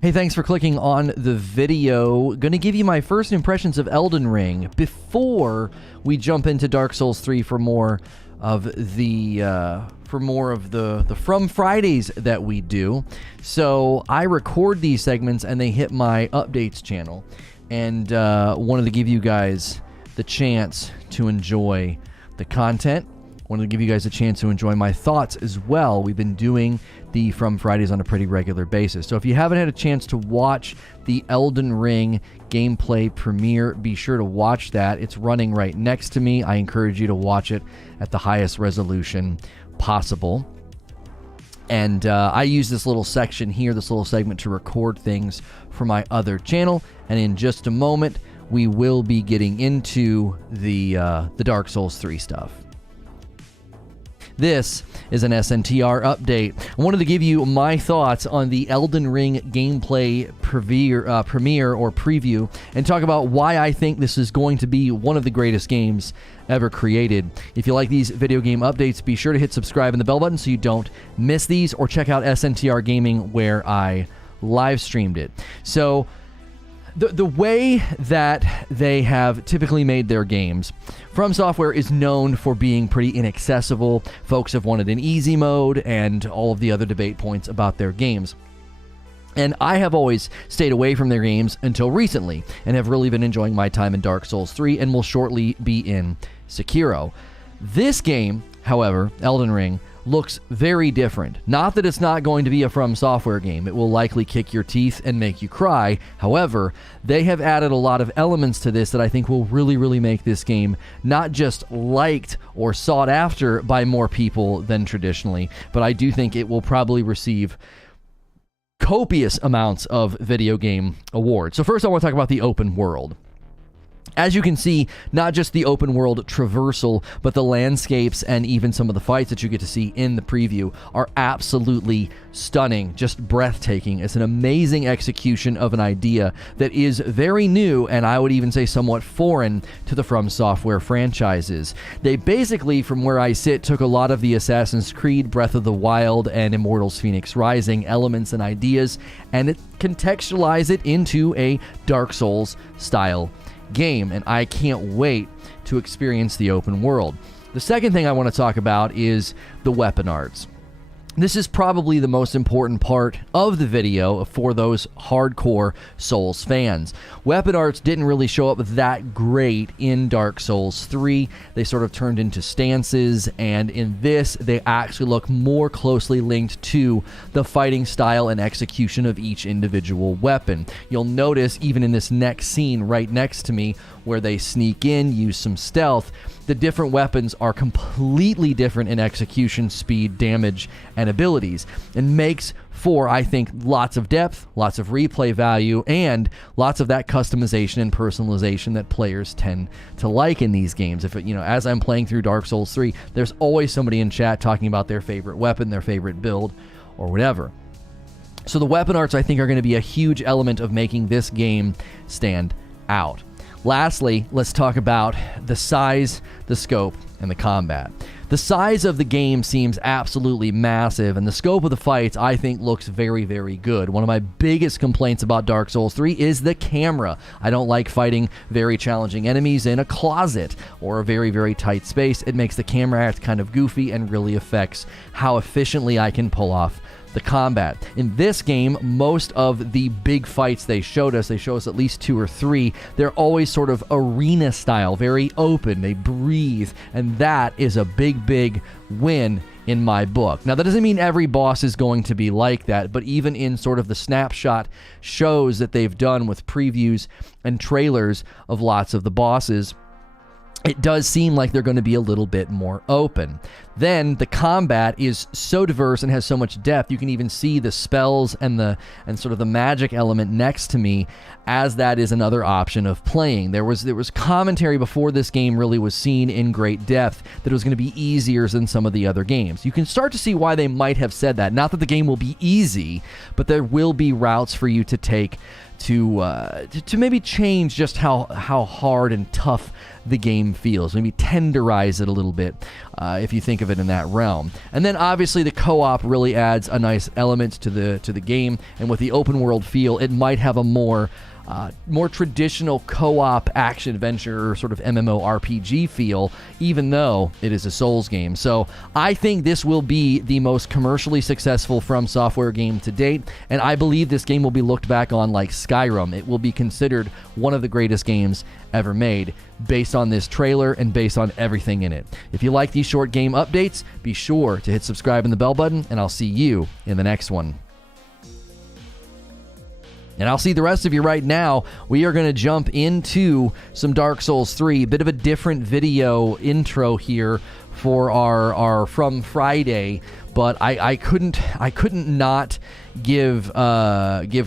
Hey, thanks for clicking on the video. Going to give you my first impressions of Elden Ring before we jump into Dark Souls 3 for more of the From Fridays that we do. So I record these segments and they hit my updates channel, and wanted to give you guys the chance to enjoy the content. Wanted to give you guys a chance to enjoy my thoughts as well. We've been doing the From Fridays on a pretty regular basis. So if you haven't had a chance to watch the Elden Ring gameplay premiere, be sure to watch that. It's running right next to me. I encourage you to watch it at the highest resolution possible. And I use this little section here, this little segment, to record things for my other channel. And in just a moment, we will be getting into the Dark Souls 3 stuff. This is an SNTR update. I wanted to give you my thoughts on the Elden Ring gameplay premiere or preview, and talk about why I think this is going to be one of the greatest games ever created. If you like these video game updates, be sure to hit subscribe and the bell button so you don't miss these, or check out SNTR Gaming where I live streamed it. So the way that they have typically made their games, From Software is known for being pretty inaccessible. Folks have wanted an easy mode and all of the other debate points about their games. And I have always stayed away from their games until recently, and have really been enjoying my time in Dark Souls 3 and will shortly be in Sekiro. This game, however, Elden Ring, looks very different. Not that it's not going to be a From Software game. It will likely kick your teeth and make you cry. However, they have added a lot of elements to this that I think will really make this game not just liked or sought after by more people than traditionally, but I do think it will probably receive copious amounts of video game awards. So first I want to talk about the open world. As you can see, not just the open world traversal, but the landscapes and even some of the fights that you get to see in the preview are absolutely stunning, just breathtaking. It's an amazing execution of an idea that is very new, and I would even say somewhat foreign to the From Software franchises. They basically, from where I sit, took a lot of the Assassin's Creed, Breath of the Wild, and Immortals Fenyx Rising elements and ideas, and contextualized it into a Dark Souls style game, and I can't wait to experience the open world. The second thing I want to talk about is the weapon arts. This is probably the most important part of the video for those hardcore Souls fans. Weapon arts didn't really show up that great in Dark Souls 3. They sort of turned into stances, and in this, they actually look more closely linked to the fighting style and execution of each individual weapon. You'll notice, even in this next scene right next to me, where they sneak in, use some stealth, the different weapons are completely different in execution, speed, damage, and abilities, and makes for, I think, lots of depth, lots of replay value, and lots of that customization and personalization that players tend to like in these games. If as I'm playing through Dark Souls 3, there's always somebody in chat talking about their favorite weapon, their favorite build, or whatever. So the weapon arts, I think, are going to be a huge element of making this game stand out. Lastly, let's talk about the size, the scope, and the combat. The size of the game seems absolutely massive, and the scope of the fights, I think, looks very good. One of my biggest complaints about Dark Souls 3 is the camera. I don't like fighting very challenging enemies in a closet or a very tight space. It makes the camera act kind of goofy and really affects how efficiently I can pull off the combat. In this game, most of the big fights they show us at least 2 or 3, they're always sort of arena style, very open, they breathe, and that is a big win in my book. Now, that doesn't mean every boss is going to be like that, but even in sort of the snapshot shows that they've done with previews and trailers of lots of the bosses, it does seem like they're going to be a little bit more open. Then the combat is so diverse and has so much depth. You can even see the spells and sort of the magic element next to me, as that is another option of playing. There was commentary before this game really was seen in great depth that it was going to be easier than some of the other games. You can start to see why they might have said that. Not that the game will be easy, but there will be routes for you to take to maybe change just how hard and tough the game feels. Maybe tenderize it a little bit, if you think of it in that realm. And then obviously the co-op really adds a nice element to the game. And with the open world feel, it might have a more traditional co-op action adventure sort of MMORPG feel, even though it is a Souls game. So I think this will be the most commercially successful From Software game to date, and I believe this game will be looked back on like Skyrim. It will be considered one of the greatest games ever made based on this trailer and based on everything in it. If you like these short game updates, be sure to hit subscribe and the bell button, and I'll see you in the next one. And I'll see the rest of you right now. We are going to jump into some Dark Souls 3. Bit of a different video intro here for our From Friday, but I couldn't not give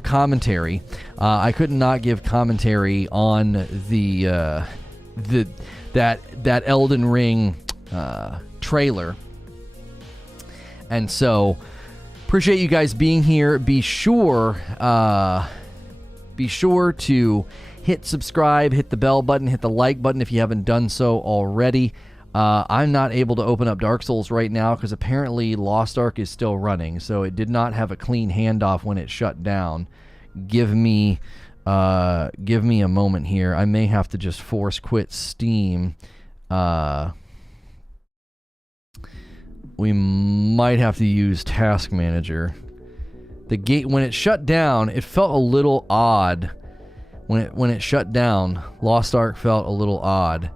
commentary. I could not give commentary on that Elden Ring trailer, and so appreciate you guys being here. Be sure to hit subscribe, hit the bell button, hit the like button if you haven't done so already. I'm not able to open up Dark Souls right now because apparently Lost Ark is still running, so it did not have a clean handoff when it shut down. Give me a moment here. I may have to just force quit Steam. We might have to use Task Manager. The gate, when it shut down, it felt a little odd. When it shut down, Lost Ark felt a little odd.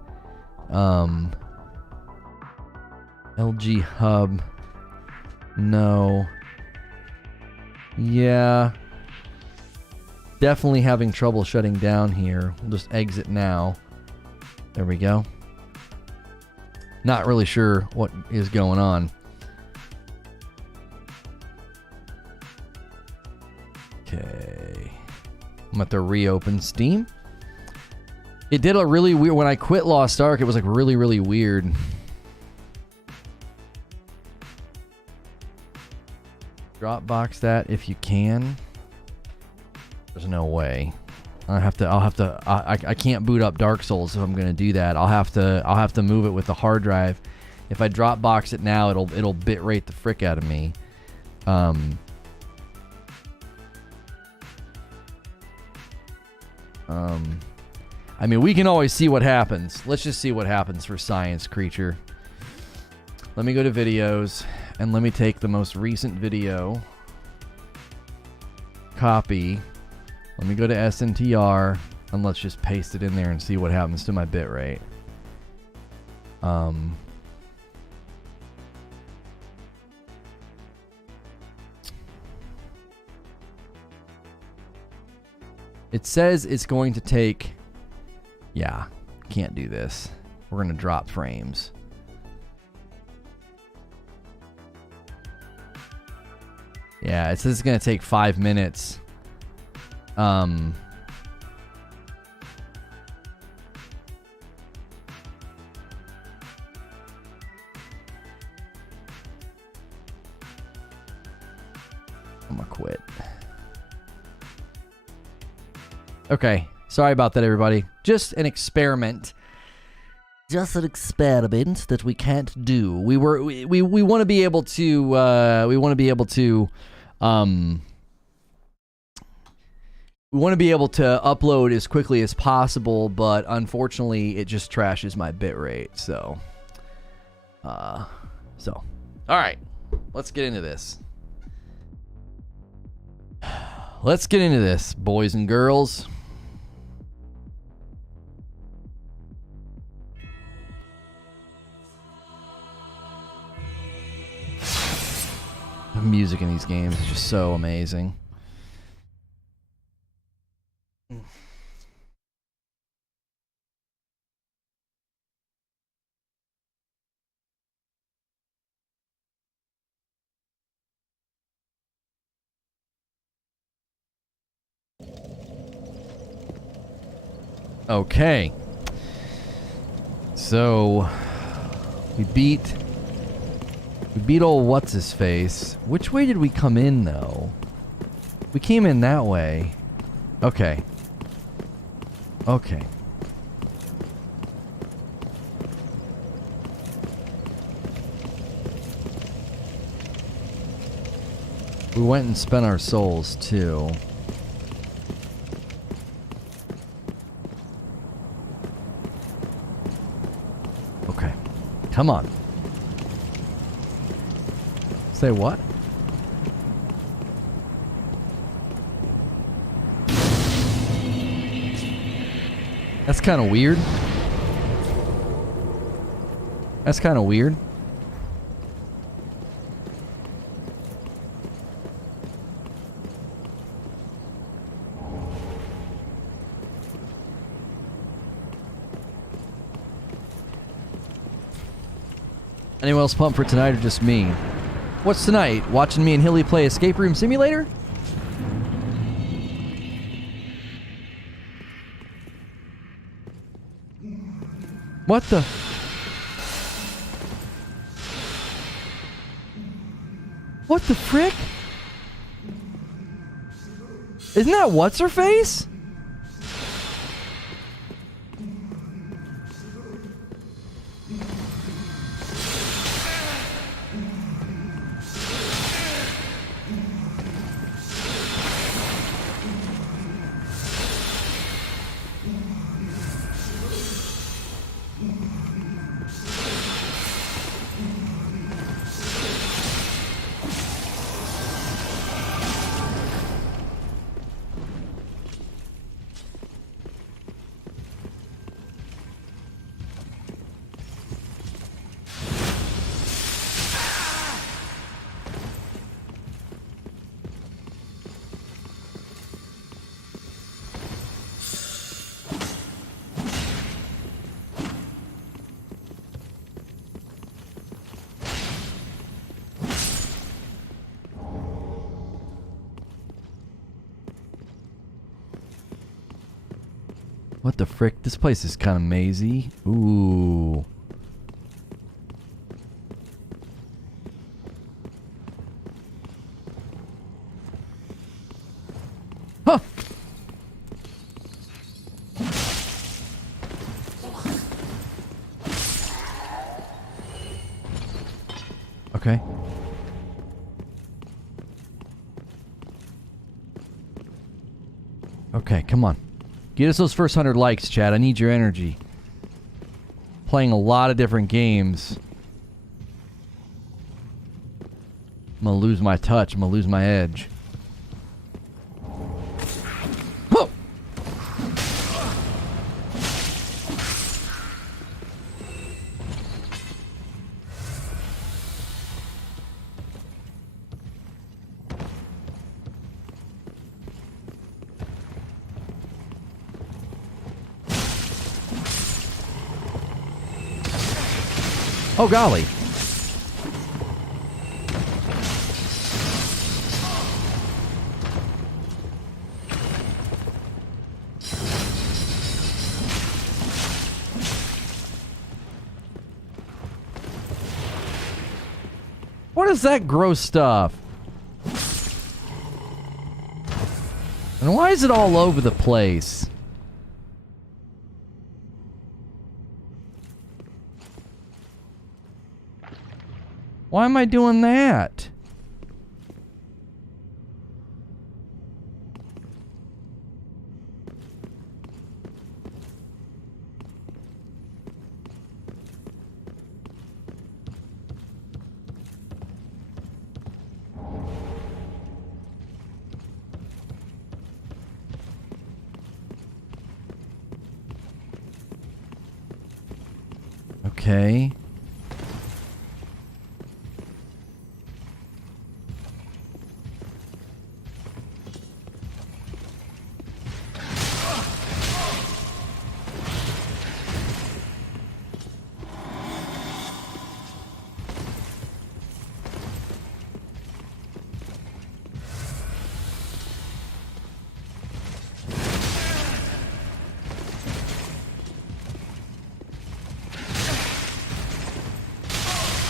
LG Hub. No. Yeah. Definitely having trouble shutting down here. We'll just exit now. There we go. Not really sure what is going on. Okay. I'm going to reopen Steam. It did a really weird... When I quit Lost Ark, it was like really, really weird. Dropbox that if you can. There's no way. I can't boot up Dark Souls if I'm going to do that. I'll have to move it with the hard drive. If I Dropbox it now, it'll bitrate the frick out of me. I mean, we can always see what happens. Let's just see what happens for Science Creature. Let me go to videos, and let me take the most recent video. Copy. Let me go to SNTR, and let's just paste it in there and see what happens to my bitrate. It says it's going to take... Yeah, can't do this. We're going to drop frames. Yeah, it says it's going to take 5 minutes. Oh I'm gonna quit. Okay, sorry about that, everybody. Just an experiment. Just an experiment that we can't do. We want to be able to. We want to be able to upload as quickly as possible, but unfortunately, it just trashes my bitrate. So, all right, let's get into this. Let's get into this, boys and girls. The music in these games is just so amazing. Okay. So we beat old what's-his-face. Which way did we come in, though? We came in that way. Okay. Okay. We went and spent our souls, too. Okay. Come on. Say what? That's kind of weird. That's kind of weird. Anyone else pumped for tonight or just me? What's tonight? Watching me and Hilly play Escape Room Simulator? What the? What the frick? Isn't that what's her face? What the frick? This place is kind of mazy. Ooh. Huh. Okay. Okay, come on. Get us those first 100 likes, Chad. I need your energy. Playing a lot of different games. I'm gonna lose my touch. I'm gonna lose my edge. Whoa! Oh, golly. What is that gross stuff? And why is it all over the place? Why am I doing that? Okay.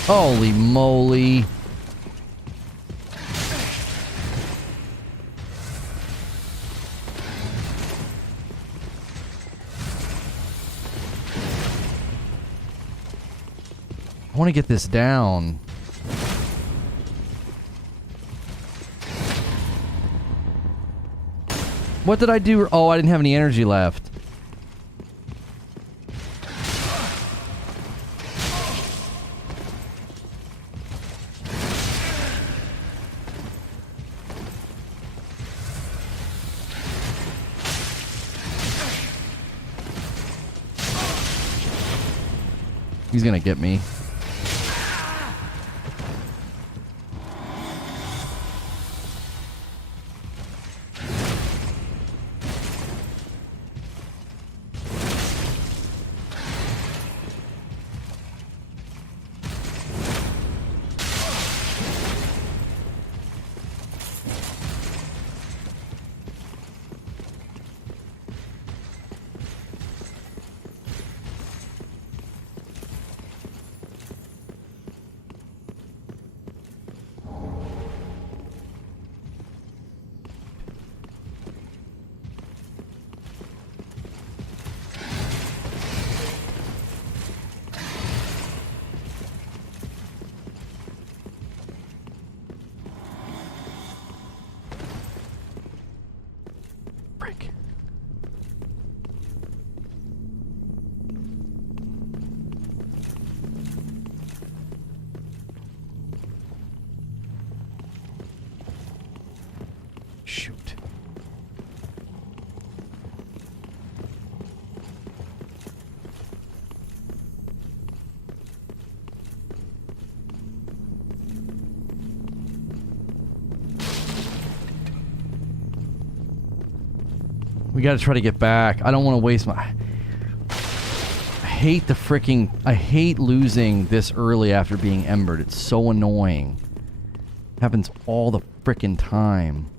Holy moly. I want to get this down. What did I do? Oh, I didn't have any energy left. He's gonna get me. Shoot. We gotta try to get back. I don't want to waste my... I hate losing this early after being embered. It's so annoying. Happens all the frickin' time.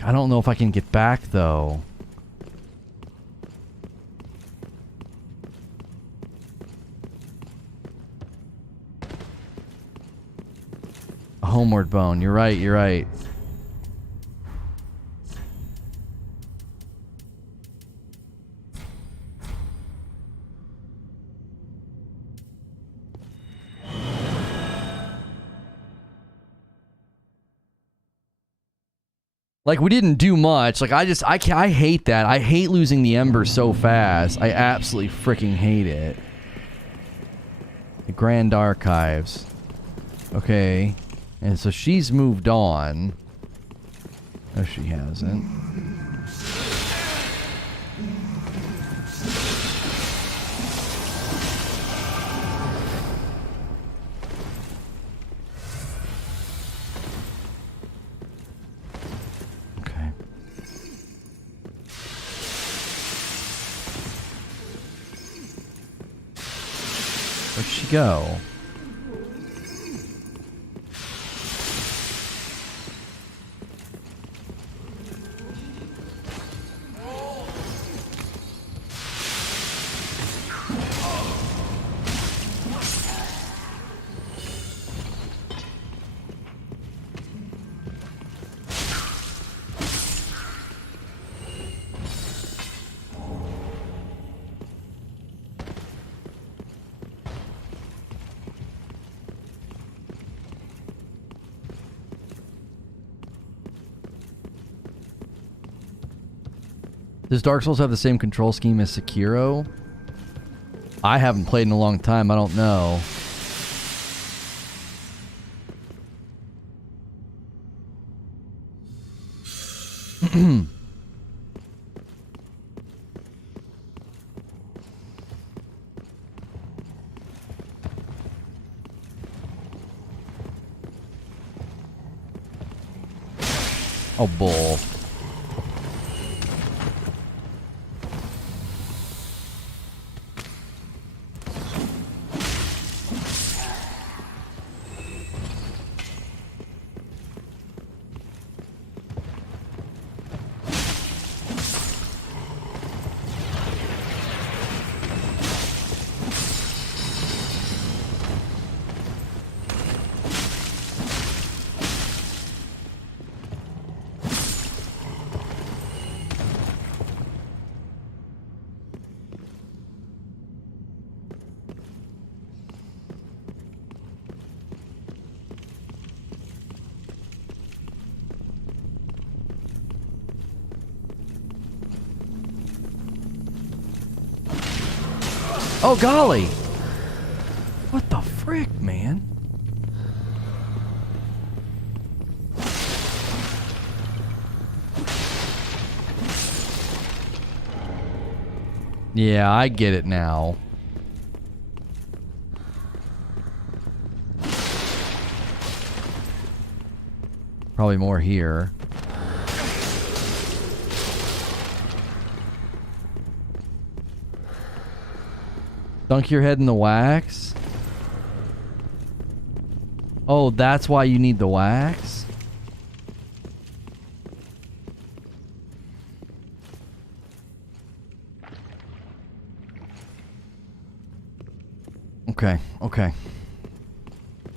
I don't know if I can get back, though. A homeward bone. You're right, you're right. Like, we didn't do much. Like, I hate that. I hate losing the ember so fast. I absolutely freaking hate it. The Grand Archives. Okay. And so she's moved on. No, she hasn't. Where'd she go? Does Dark Souls have the same control scheme as Sekiro? I haven't played in a long time. I don't know. Oh, bull. Oh, golly. What the frick, man? Yeah, I get it now. Probably more here. Dunk your head in the wax? Oh, that's why you need the wax? Okay, okay.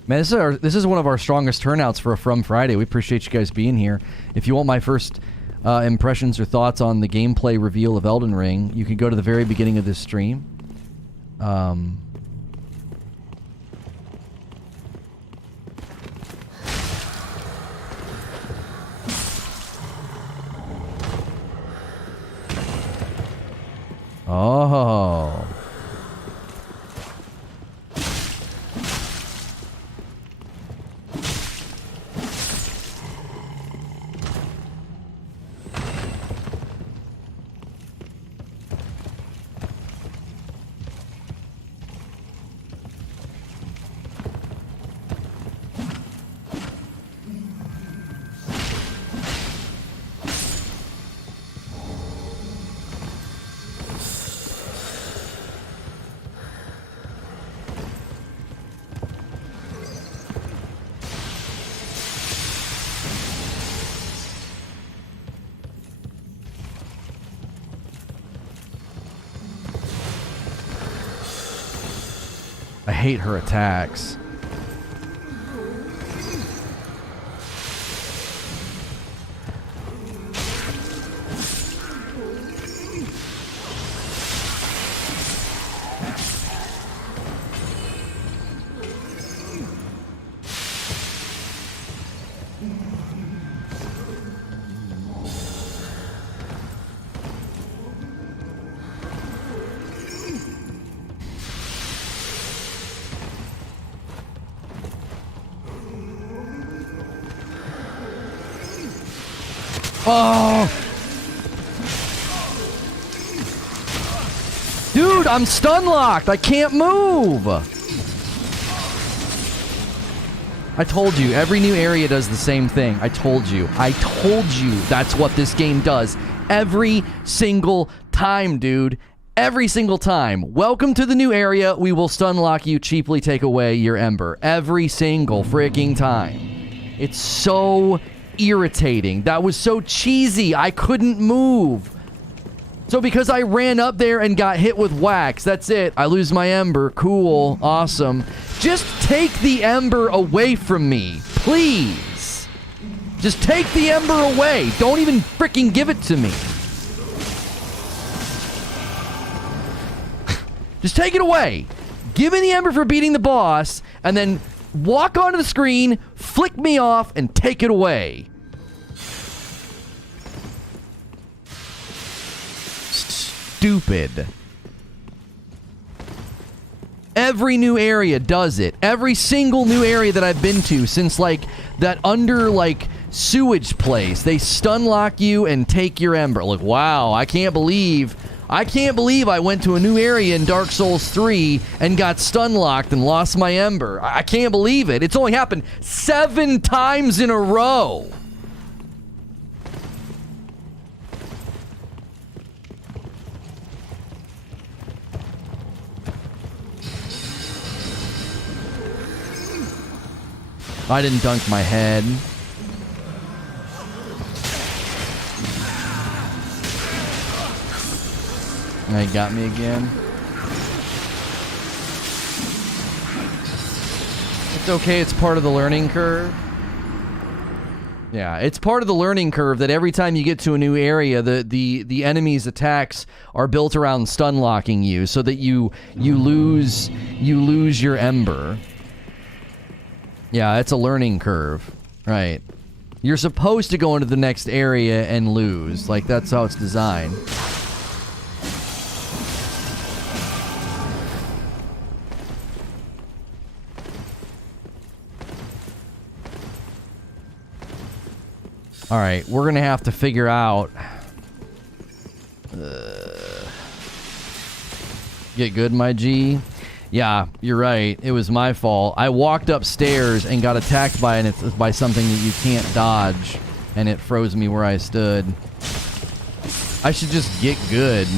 Man, this is one of our strongest turnouts for a From Friday. We appreciate you guys being here. If you want my first impressions or thoughts on the gameplay reveal of Elden Ring, you can go to the very beginning of this stream. Oh. I hate her attacks. Oh! Dude, I'm stun locked. I can't move. I told you, every new area does the same thing. I told you that's what this game does. Every single time, dude. Every single time. Welcome to the new area. We will stun lock you, cheaply take away your ember. Every single freaking time. It's so irritating. That was so cheesy. I couldn't move. So because I ran up there and got hit with wax, that's it. I lose my ember. Cool. Awesome. Just take the ember away from me. Please. Just take the ember away. Don't even freaking give it to me. Just take it away. Give me the ember for beating the boss, and then walk onto the screen, flick me off, and take it away. Stupid. Every new area does it. Every single new area that I've been to since, like, that under, like, sewage place. They stun lock you and take your ember. Like, wow, I can't believe I went to a new area in Dark Souls 3 and got stun locked and lost my ember. I can't believe it. It's only happened 7 times in a row. I didn't dunk my head. He got me again. It's okay, it's part of the learning curve. Yeah, it's part of the learning curve that every time you get to a new area, the enemy's attacks are built around stun locking you so that you lose your ember. Yeah, it's a learning curve. Right. You're supposed to go into the next area and lose. Like, that's how it's designed. Alright, we're gonna have to figure out... Get good, my G? Yeah, you're right. It was my fault. I walked upstairs and got attacked by something that you can't dodge, and it froze me where I stood. I should just get good.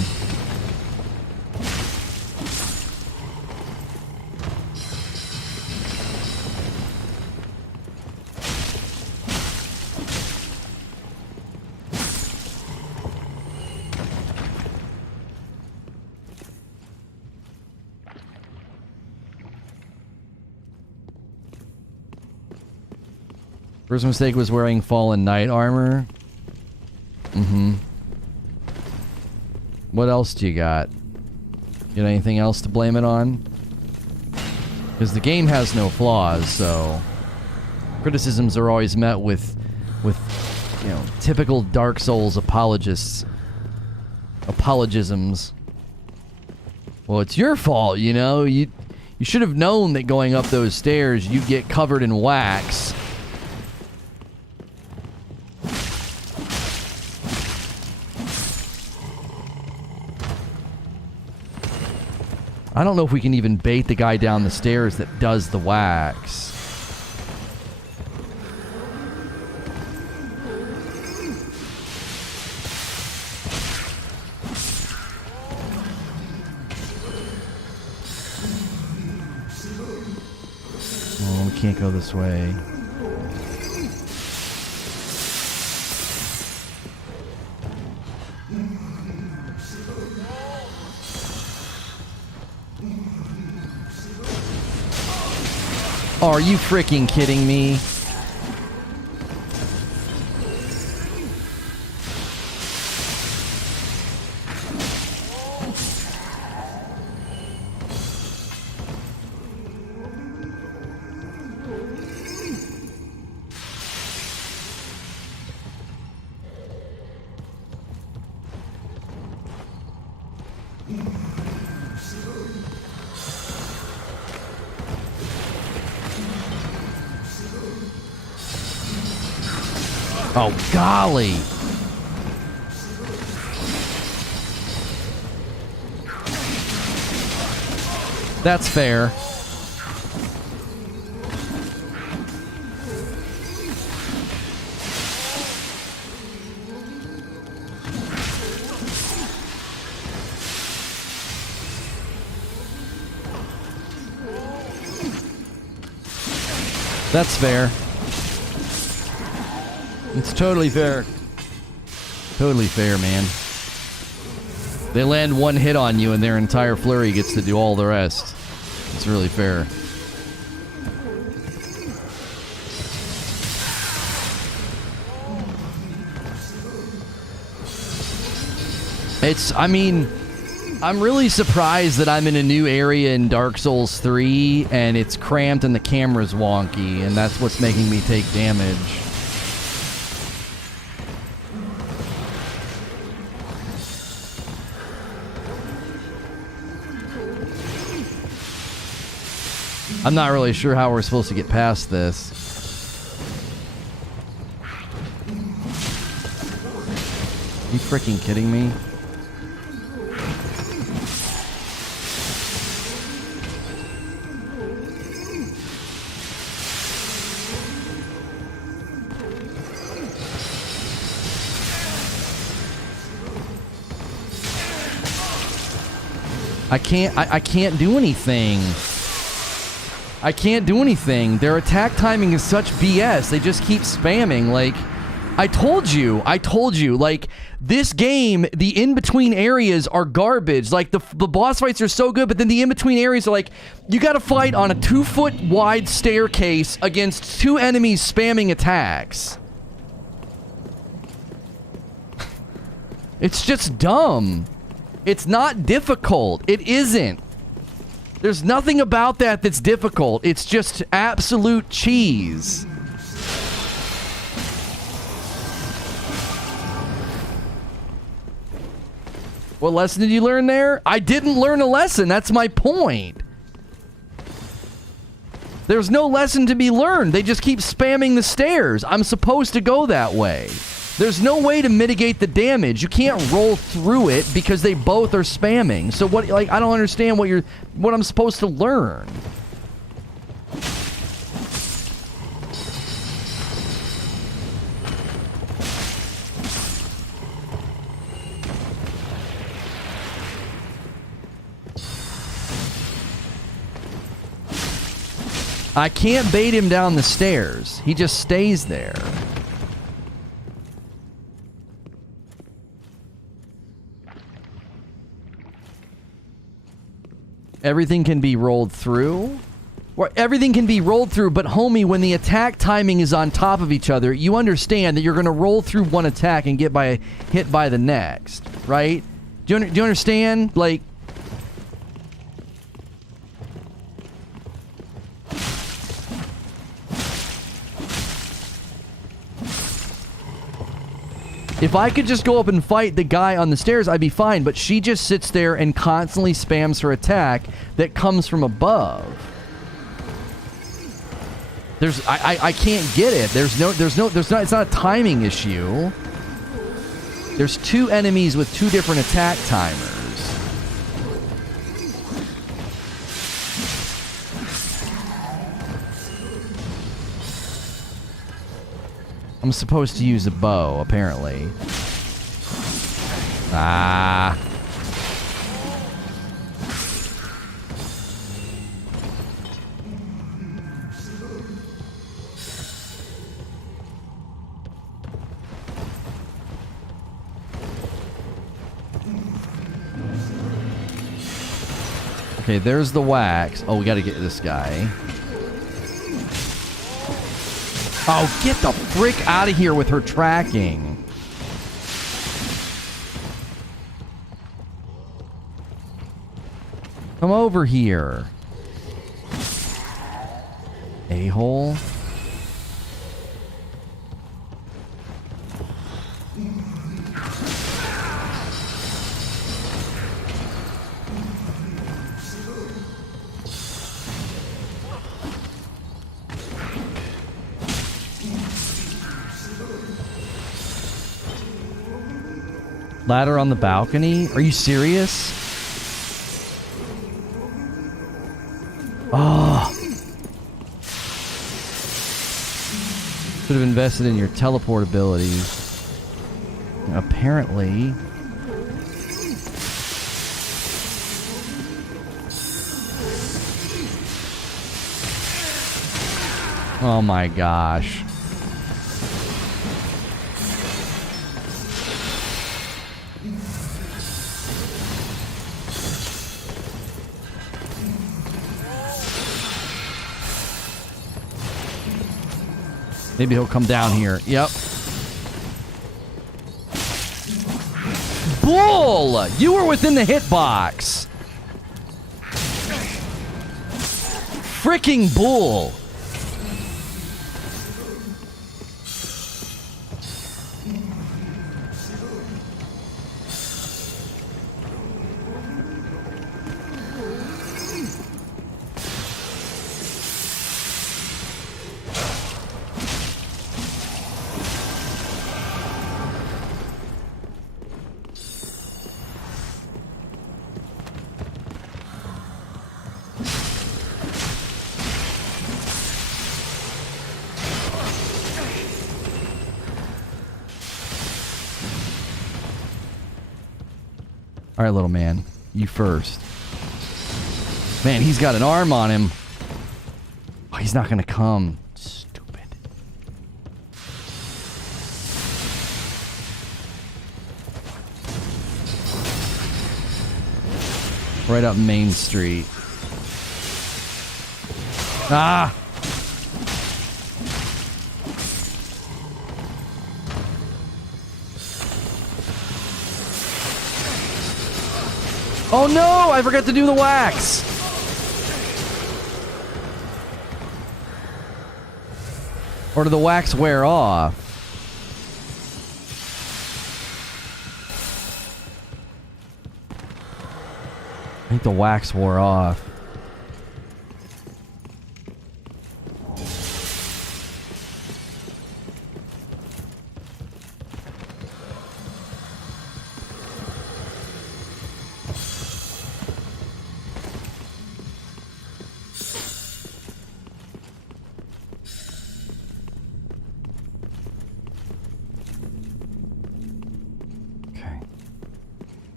First mistake was wearing fallen knight armor. Mm-hmm. What else do you got? Got anything else to blame it on? Because the game has no flaws, so... criticisms are always met with, you know, typical Dark Souls apologisms. Well, it's your fault, you know? You should have known that going up those stairs, you'd get covered in wax. I don't know if we can even bait the guy down the stairs that does the wax. Oh, we can't go this way. Oh, are you freaking kidding me? Oh, golly. That's fair. That's fair. It's totally fair. Totally fair, man. They land one hit on you and their entire flurry gets to do all the rest. It's really fair. I mean, I'm really surprised that I'm in a new area in Dark Souls 3 and it's cramped and the camera's wonky, and that's what's making me take damage. I'm not really sure how we're supposed to get past this. Are you freaking kidding me? I can't do anything. I can't do anything. Their attack timing is such BS. They just keep spamming. Like, I told you, like, this game, the in-between areas are garbage. Like, the boss fights are so good, but then the in-between areas are like, you gotta fight on a 2-foot wide staircase against 2 enemies spamming attacks. It's just dumb. It's not difficult. It isn't. There's nothing about that that's difficult. It's just absolute cheese. What lesson did you learn there? I didn't learn a lesson. That's my point. There's no lesson to be learned. They just keep spamming the stairs. I'm supposed to go that way. There's no way to mitigate the damage. You can't roll through it because they both are spamming. So what, like, I don't understand what I'm supposed to learn. I can't bait him down the stairs. He just stays there. Everything can be rolled through? Well, everything can be rolled through, but homie, when the attack timing is on top of each other, you understand that you're going to roll through one attack and get hit by the next, right? Do you understand? Like... If I could just go up and fight the guy on the stairs, I'd be fine, but she just sits there and constantly spams her attack that comes from above. I can't get it. It's not a timing issue. There's two enemies with two different attack timers. I'm supposed to use a bow, apparently. Ah. Okay, there's the wax. Oh, we gotta get this guy. Oh, get the frick out of here with her tracking. Come over here. A-hole. Ladder on the balcony? Are you serious? Oh. Should have invested in your teleport ability. Apparently. Oh my gosh. Maybe he'll come down here. Yep. Bull! You were within the hitbox. Freaking bull. All right, little man. You first. Man, he's got an arm on him. Oh, he's not going to come. Stupid. Right up Main Street. Ah! Oh no! I forgot to do the wax! Or did the wax wear off? I think the wax wore off.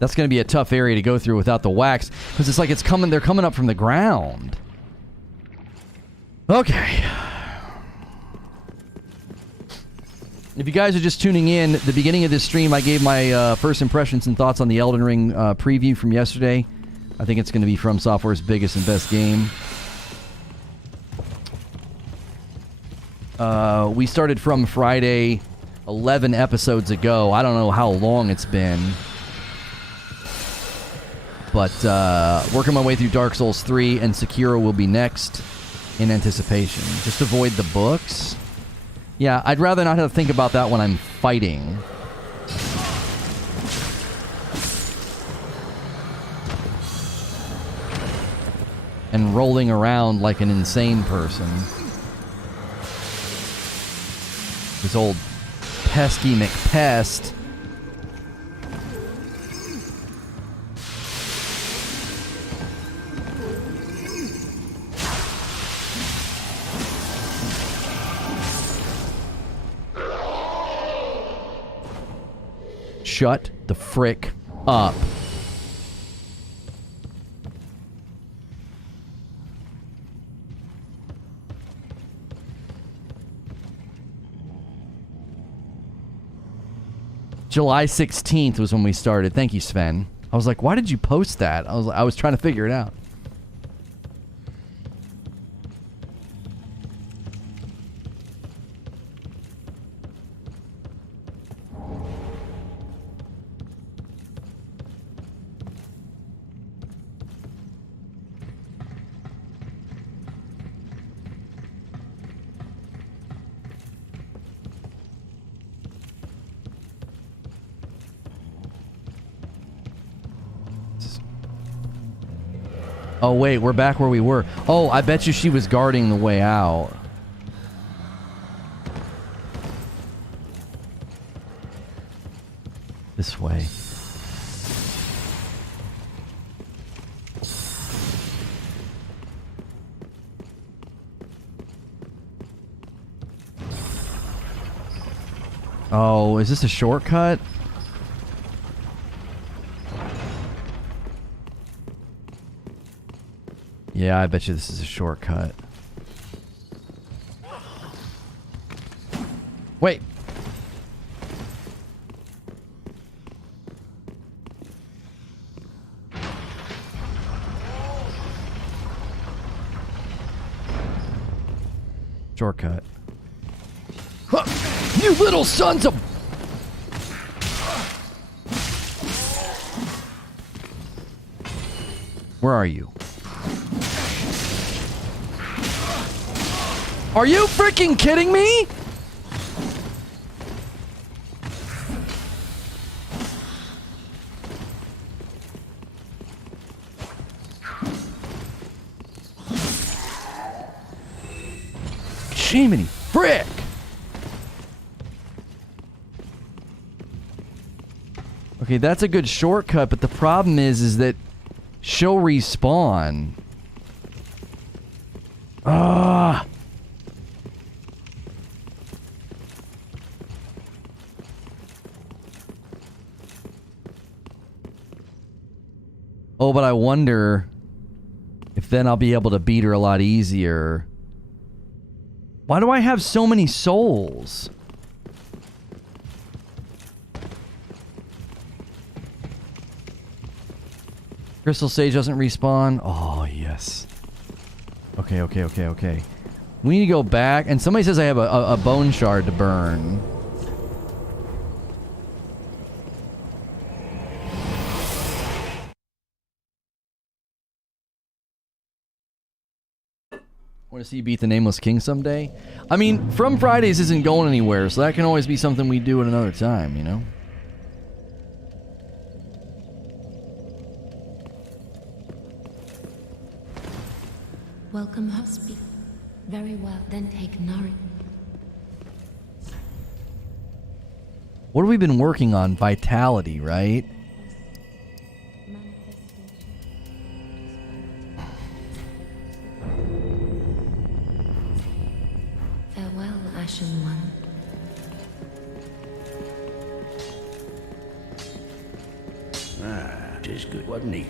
That's going to be a tough area to go through without the wax, because it's like they're coming up from the ground. Okay. If you guys are just tuning in, at the beginning of this stream, I gave my first impressions and thoughts on the Elden Ring preview from yesterday. I think it's going to be From Software's biggest and best game. We started From Friday 11 episodes ago. I don't know how long it's been. But working my way through Dark Souls 3, and Sekiro will be next in anticipation. Just avoid the books. Yeah, I'd rather not have to think about that when I'm fighting. And rolling around like an insane person. This old pesky McPest. Shut the frick up. July 16th was when we started. Thank you, Sven. I was like, why did you post that? I was trying to figure it out. Oh, wait, we're back where we were. Oh, I bet you she was guarding the way out. This way. Oh, is this a shortcut? Yeah, I bet you this is a shortcut. Wait. Shortcut. Huh. You little sons of... Where are you? Are you freaking kidding me? Jiminy frick! Okay, that's a good shortcut, but the problem is that she'll respawn. Ah! Oh, but I wonder if then I'll be able to beat her a lot easier. Why do I have so many souls? Crystal Sage doesn't respawn. Oh, yes. Okay, okay, okay, okay. We need to go back. And somebody says I have a bone shard to burn. Want to see you beat the Nameless King someday? I mean, From Fridays isn't going anywhere, so that can always be something we do at another time, you know? Welcome, Hospi. Very well, then take Nari. What have we been working on? Vitality, right? Farewell, Ashen One. Ah. just as good, wasn't he?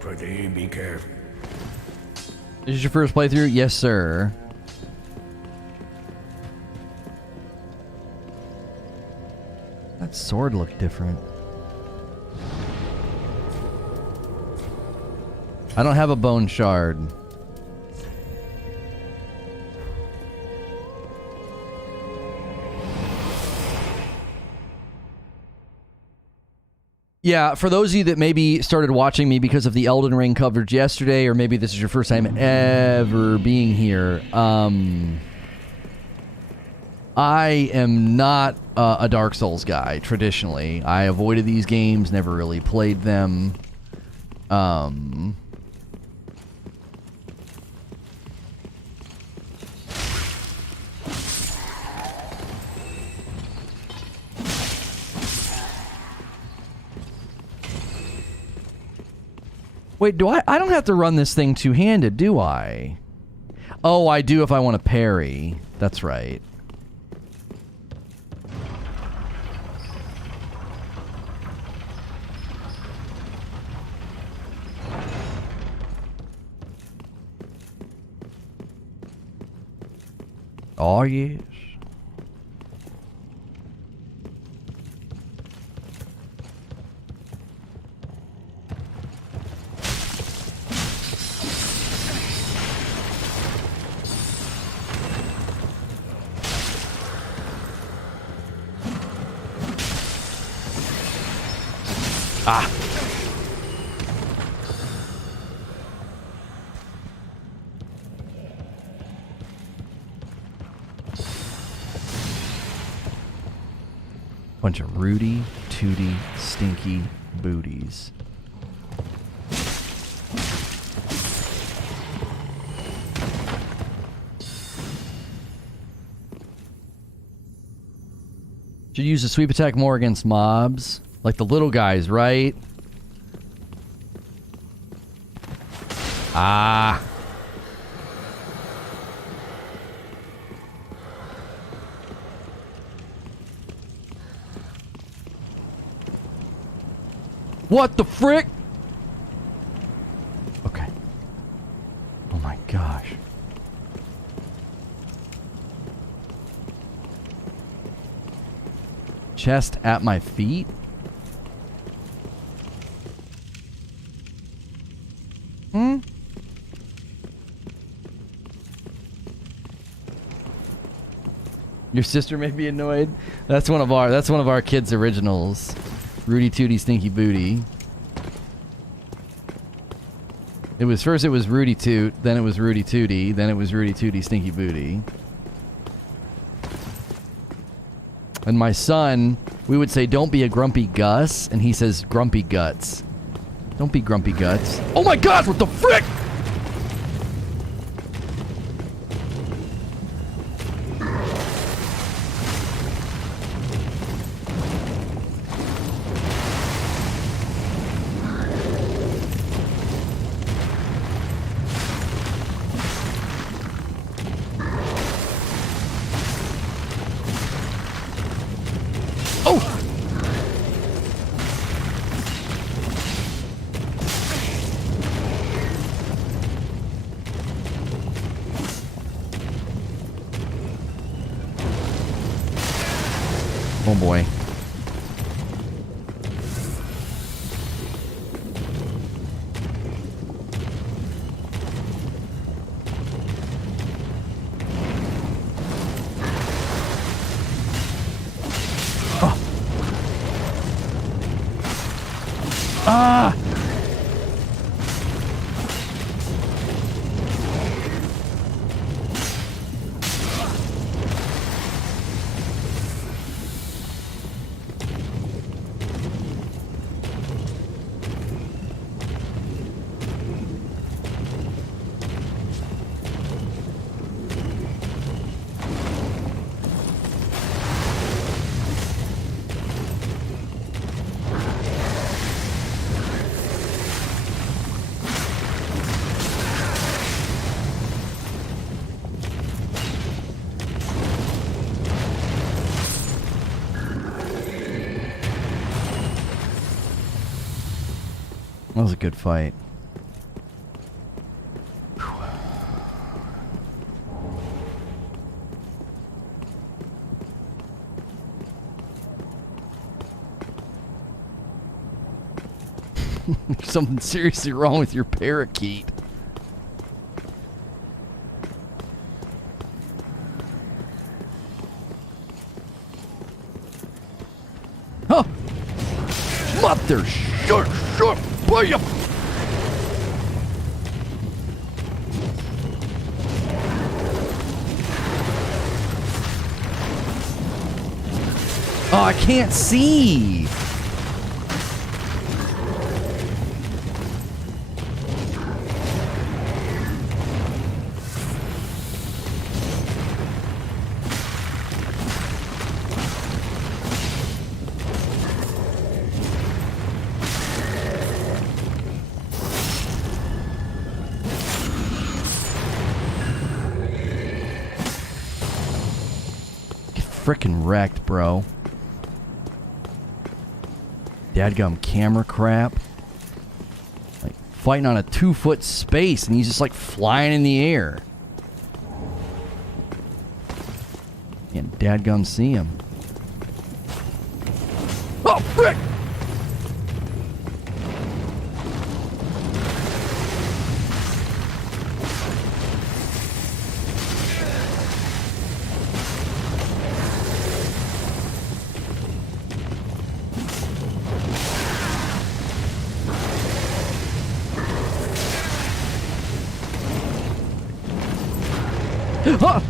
Put the in, be careful. This is your first playthrough? Yes, sir. That sword looked different. I don't have a bone shard. Yeah, for those of you that maybe started watching me because of the Elden Ring coverage yesterday, or maybe this is your first time ever being here, I am not a Dark Souls guy, traditionally. I avoided these games, never really played them. Wait, do I don't have to run this thing two-handed, do I? Oh, I do if I want to parry. That's right. Oh, yes. Ah. Bunch of Rudy, Tooty, Stinky Booties. Should use the sweep attack more against mobs. Like the little guys, right? Ah. What the frick? Okay. Oh my gosh. Chest at my feet? Hmm? Your sister may be annoyed. That's one of our kids' originals. Rudy Tooty Stinky Booty. It was Rudy Toot, then it was Rudy Tooty, then it was Rudy Tooty Stinky Booty. And my son, we would say, "Don't be a grumpy Gus," and he says, "Grumpy Guts." Don't be grumpy guts. Oh my god, what the frick? Oh boy. Oh. Ah! That was a good fight. There's something seriously wrong with your parakeet. Huh! Mother shut boy! Oh, I can't see. Frickin' wrecked, bro. Dadgum camera crap. Like fighting on a 2-foot space and he's just like flying in the air. And dadgum see him. Oh, frick! Huh.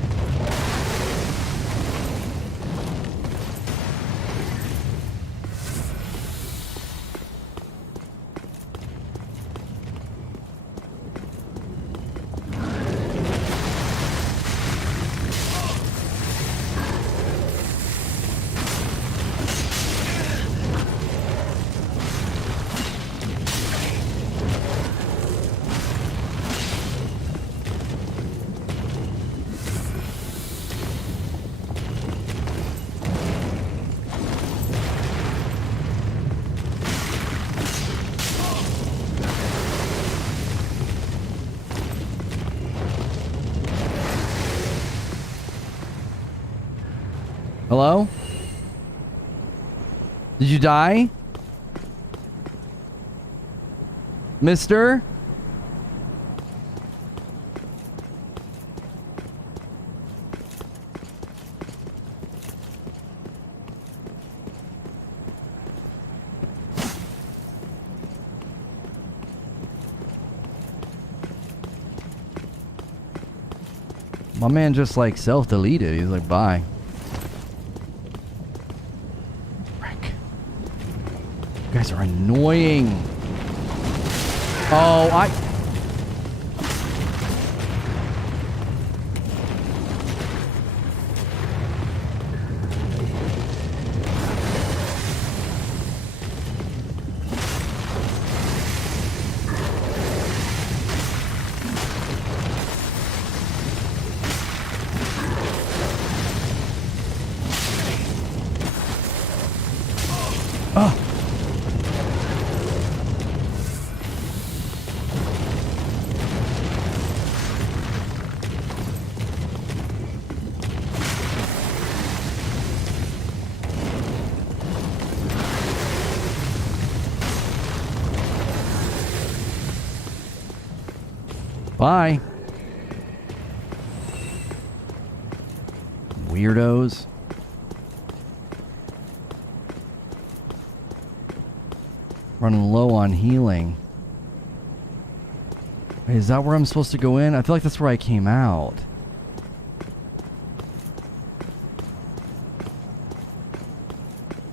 Hello? Did you die? Mister? My man just like self-deleted. He's like, bye. You guys are annoying. Oh, bye. Weirdos. Running low on healing. Wait, is that where I'm supposed to go in? I feel like that's where I came out.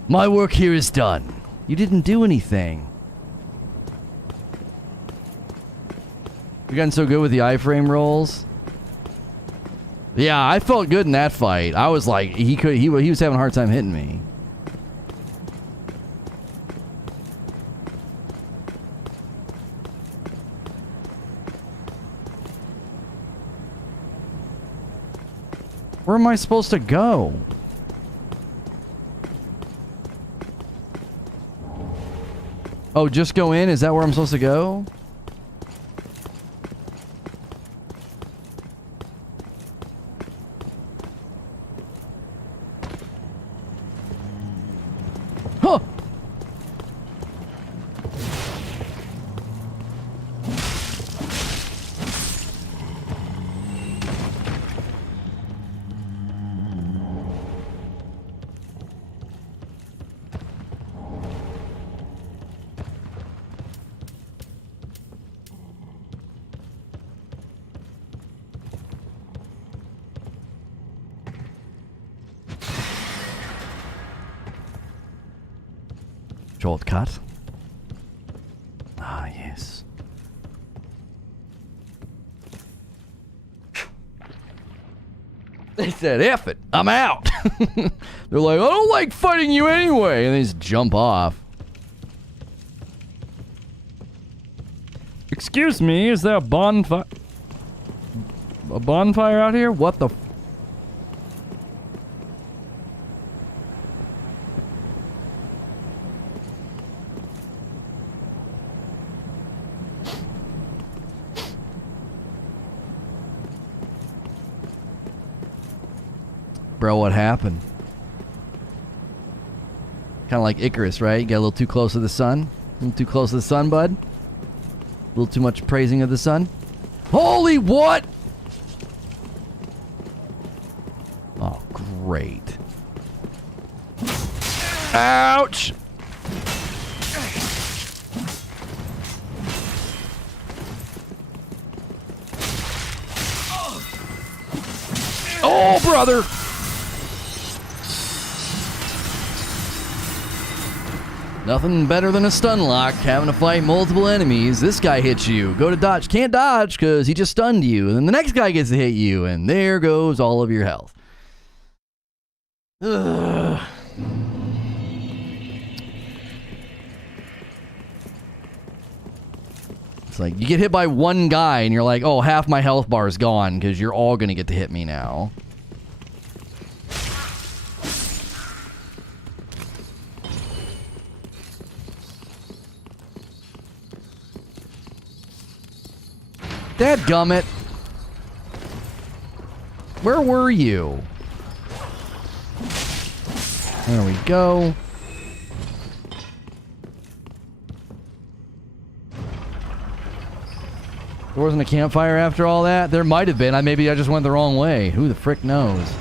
My work here is done. You didn't do anything. You've gotten so good with the iframe rolls. Yeah, I felt good in that fight. I was like, he was having a hard time hitting me. Where am I supposed to go? Oh, just go in? Is that where I'm supposed to go? Huh! Shortcut. Ah, yes. They said, F it, I'm out. They're like, I don't like fighting you anyway. And they just jump off. Excuse me, is there a bonfire? A bonfire out here? What the f— Bro, what happened? Kind of like Icarus, right? You got a little too close to the sun? A little too close to the sun, bud? A little too much praising of the sun? Holy what? Oh, great. Ouch! Oh, brother! Nothing better than a stun lock, having to fight multiple enemies. This guy hits you. Go to dodge. Can't dodge because he just stunned you. And then the next guy gets to hit you, and there goes all of your health. Ugh. It's like, you get hit by one guy, and you're like, oh, half my health bar is gone because you're all going to get to hit me now. Dadgummit. Where were you? There we go. There wasn't a campfire after all that? There might have been. Maybe I just went the wrong way. Who the frick knows?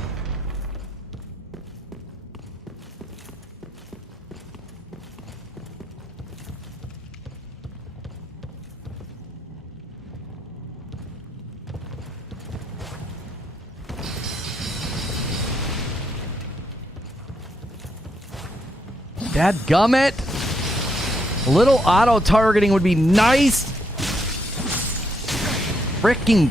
Dadgummit! A little auto-targeting would be nice! Fricking...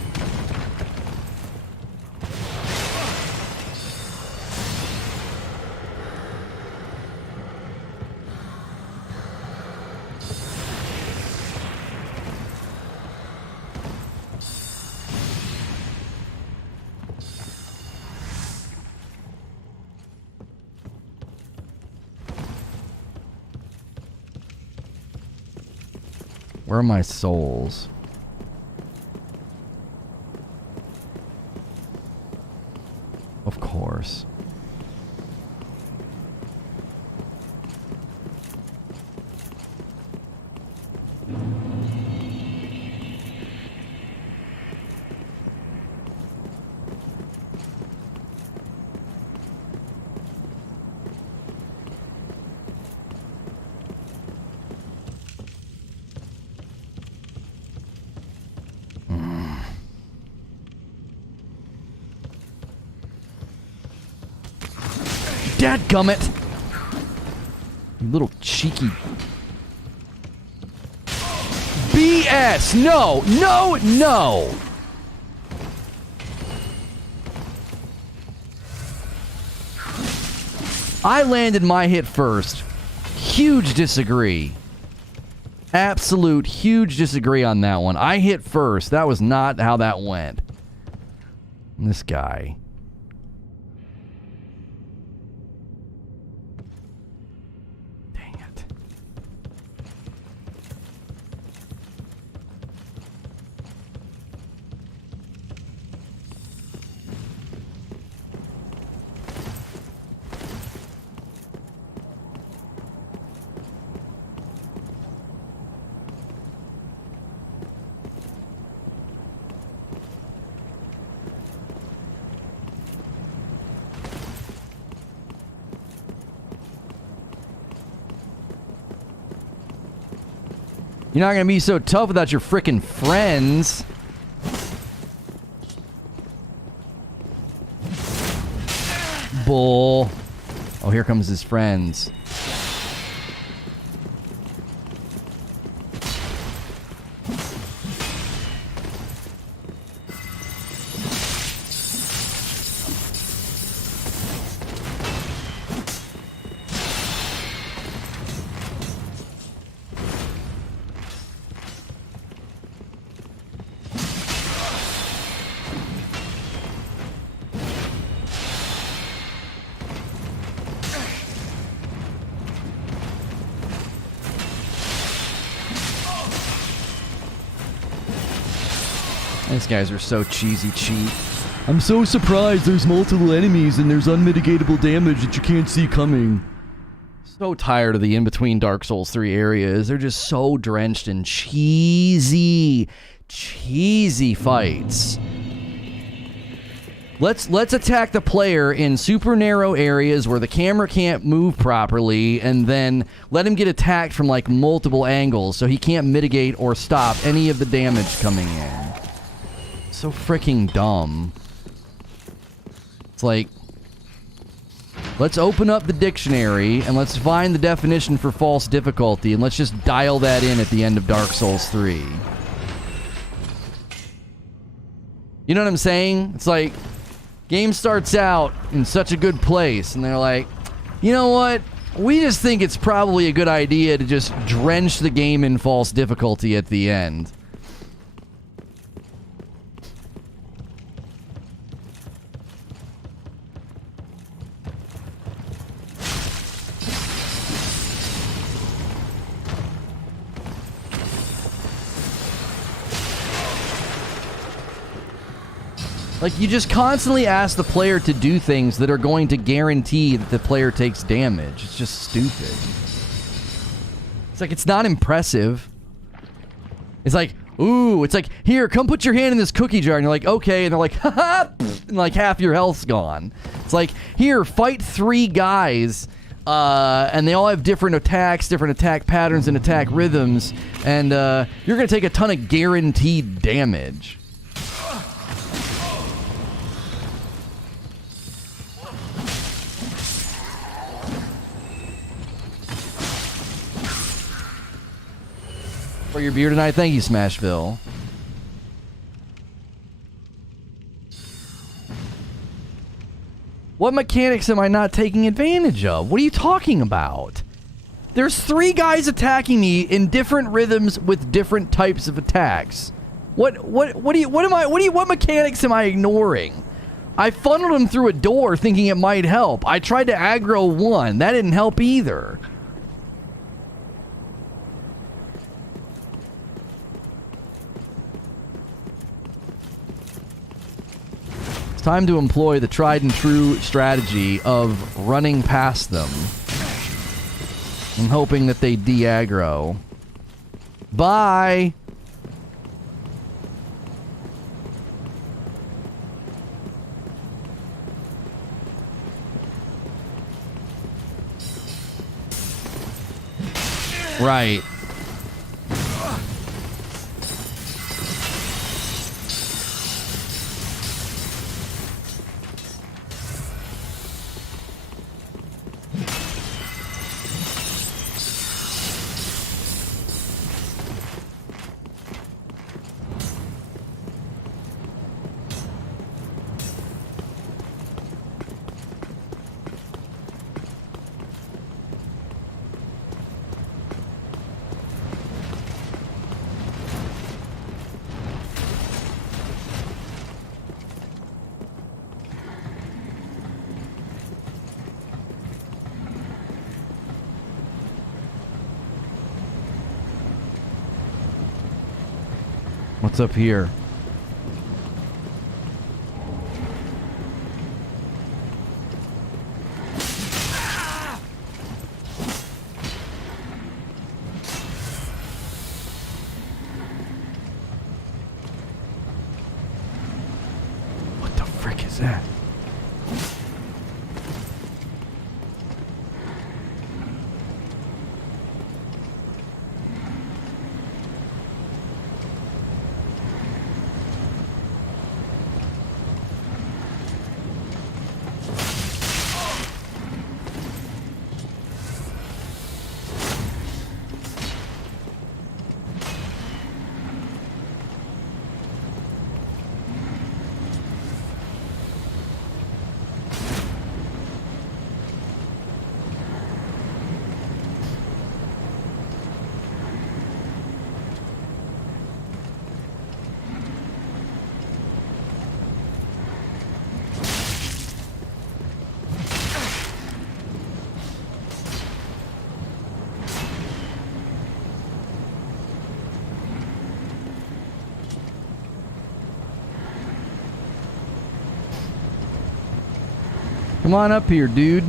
Where are my souls? Of course. Dadgummit! You little cheeky... BS! No! No! No! I landed my hit first. Huge disagree. Absolute huge disagree on that one. I hit first. That was not how that went. This guy... You're not gonna be so tough without your frickin' friends. Bull. Oh, here comes his friends. These guys are so cheesy cheap. I'm so surprised there's multiple enemies and there's unmitigatable damage that you can't see coming. So tired of the in-between Dark Souls 3 areas. They're just so drenched in cheesy fights. Let's attack the player in super narrow areas where the camera can't move properly, and then let him get attacked from like multiple angles so he can't mitigate or stop any of the damage coming in. So freaking dumb. It's like, let's open up the dictionary and let's find the definition for false difficulty and let's just dial that in at the end of Dark Souls 3. You know what I'm saying? It's like, game starts out in such a good place and they're like, you know what? We just think it's probably a good idea to just drench the game in false difficulty at the end. Like, you just constantly ask the player to do things that are going to guarantee that the player takes damage. It's just stupid. It's like, it's not impressive. It's like, ooh, it's like, here, come put your hand in this cookie jar. And you're like, okay. And they're like, haha, and like half your health's gone. It's like, here, fight 3 guys. And they all have different attacks, different attack patterns and attack rhythms. And you're going to take a ton of guaranteed damage. For your beer tonight, thank you, Smashville. What mechanics am I not taking advantage of? What are you talking about? There's 3 guys attacking me in different rhythms with different types of attacks. What mechanics am I ignoring? I funneled him through a door thinking it might help. I tried to aggro one. That didn't help either. Time to employ the tried and true strategy of running past them and hoping that they de-aggro. Bye! Right. What's up here? What the frick is that? Come on up here, dude.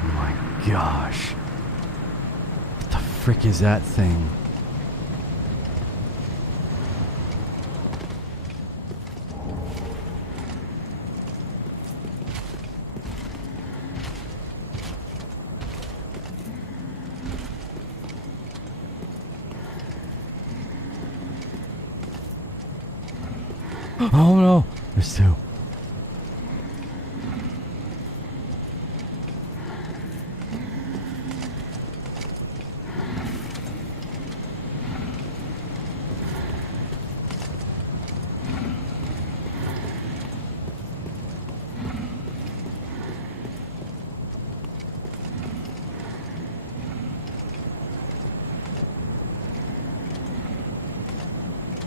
Oh my gosh. What the frick is that thing? Oh no, there's two.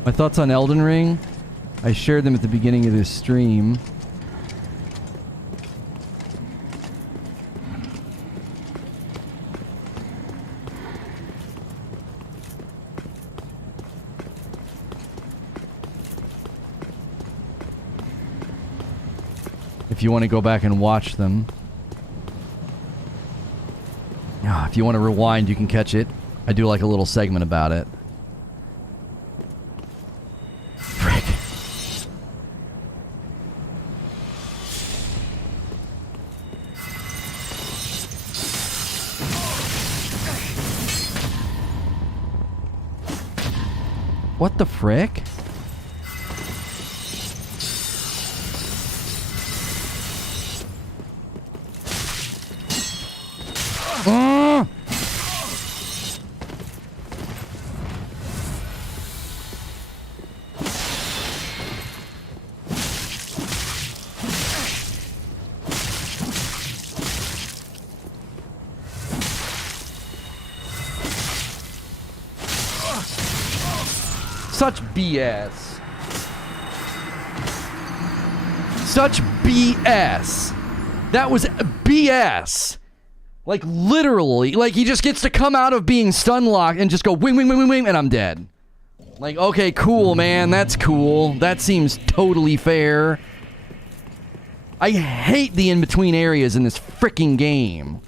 My thoughts on Elden Ring? I shared them at the beginning of this stream. If you want to go back and watch them. If you want to rewind, you can catch it. I do like a little segment about it. What the frick? Such BS. Such BS. That was BS. Like, literally. Like, he just gets to come out of being stun locked and just go wing, wing, wing, wing, wing, and I'm dead. Like, okay, cool, man. That's cool. That seems totally fair. I hate the in-between areas in this freaking game.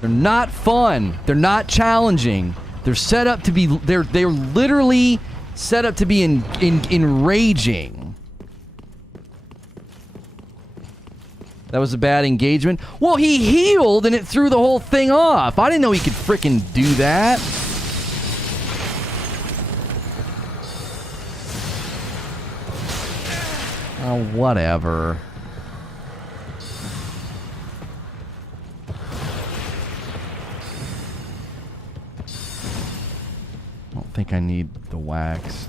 They're not fun. They're not challenging. They're set up to be... They're literally set up to be enraging. That was a bad engagement. Well, he healed and it threw the whole thing off. I didn't know he could frickin' do that. Oh, whatever. I don't think I need the wax.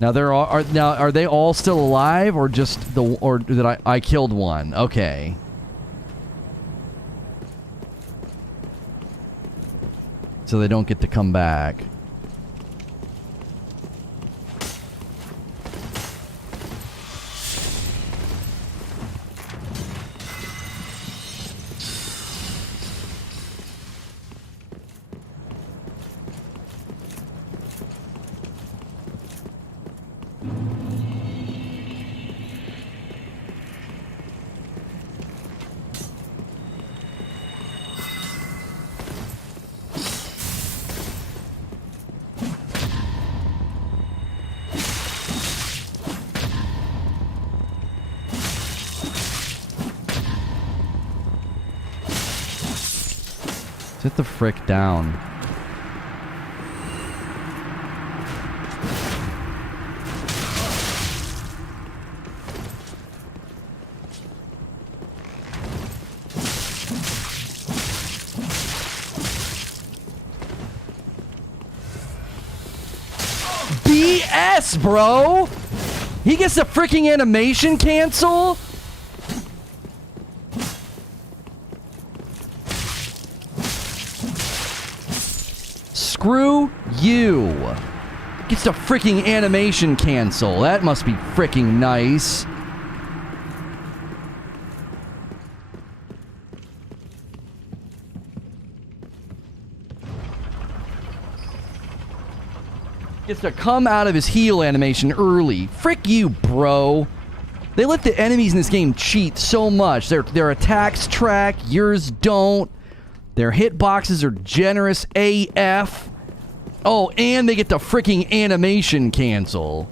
Now are they all still alive or just did I killed one? Okay. So they don't get to come back. Sit the frick down. BS, bro! He gets the freaking animation cancel? Screw you. Gets the freaking animation cancel. That must be freaking nice. Gets to come out of his heal animation early. Frick you, bro. They let the enemies in this game cheat so much. Their attacks track, yours don't. Their hitboxes are generous AF. Oh, and they get the freaking animation cancel.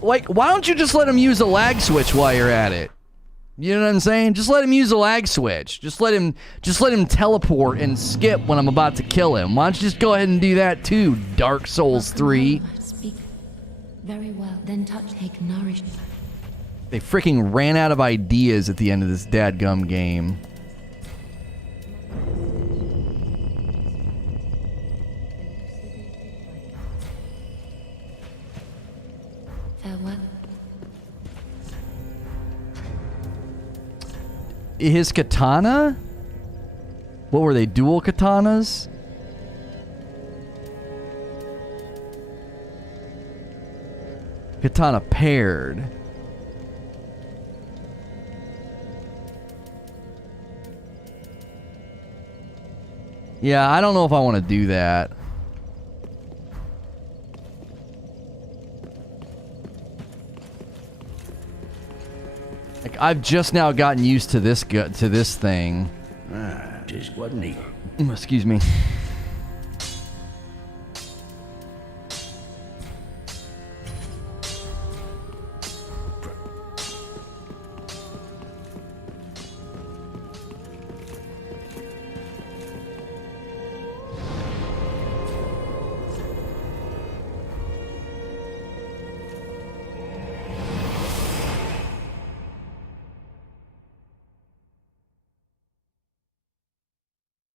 Like, why don't you just let him use a lag switch while you're at it? You know what I'm saying? Just let him use a lag switch. Just let him teleport and skip when I'm about to kill him. Why don't you just go ahead and do that too, Dark Souls 3? Speak very well, then touch, take nourish. They freaking ran out of ideas at the end of this dadgum game. Farewell. His katana? What were they, dual katanas? Katana paired. Yeah, I don't know if I want to do that. Like, I've just now gotten used to this thing. Just wasn't he? Excuse me.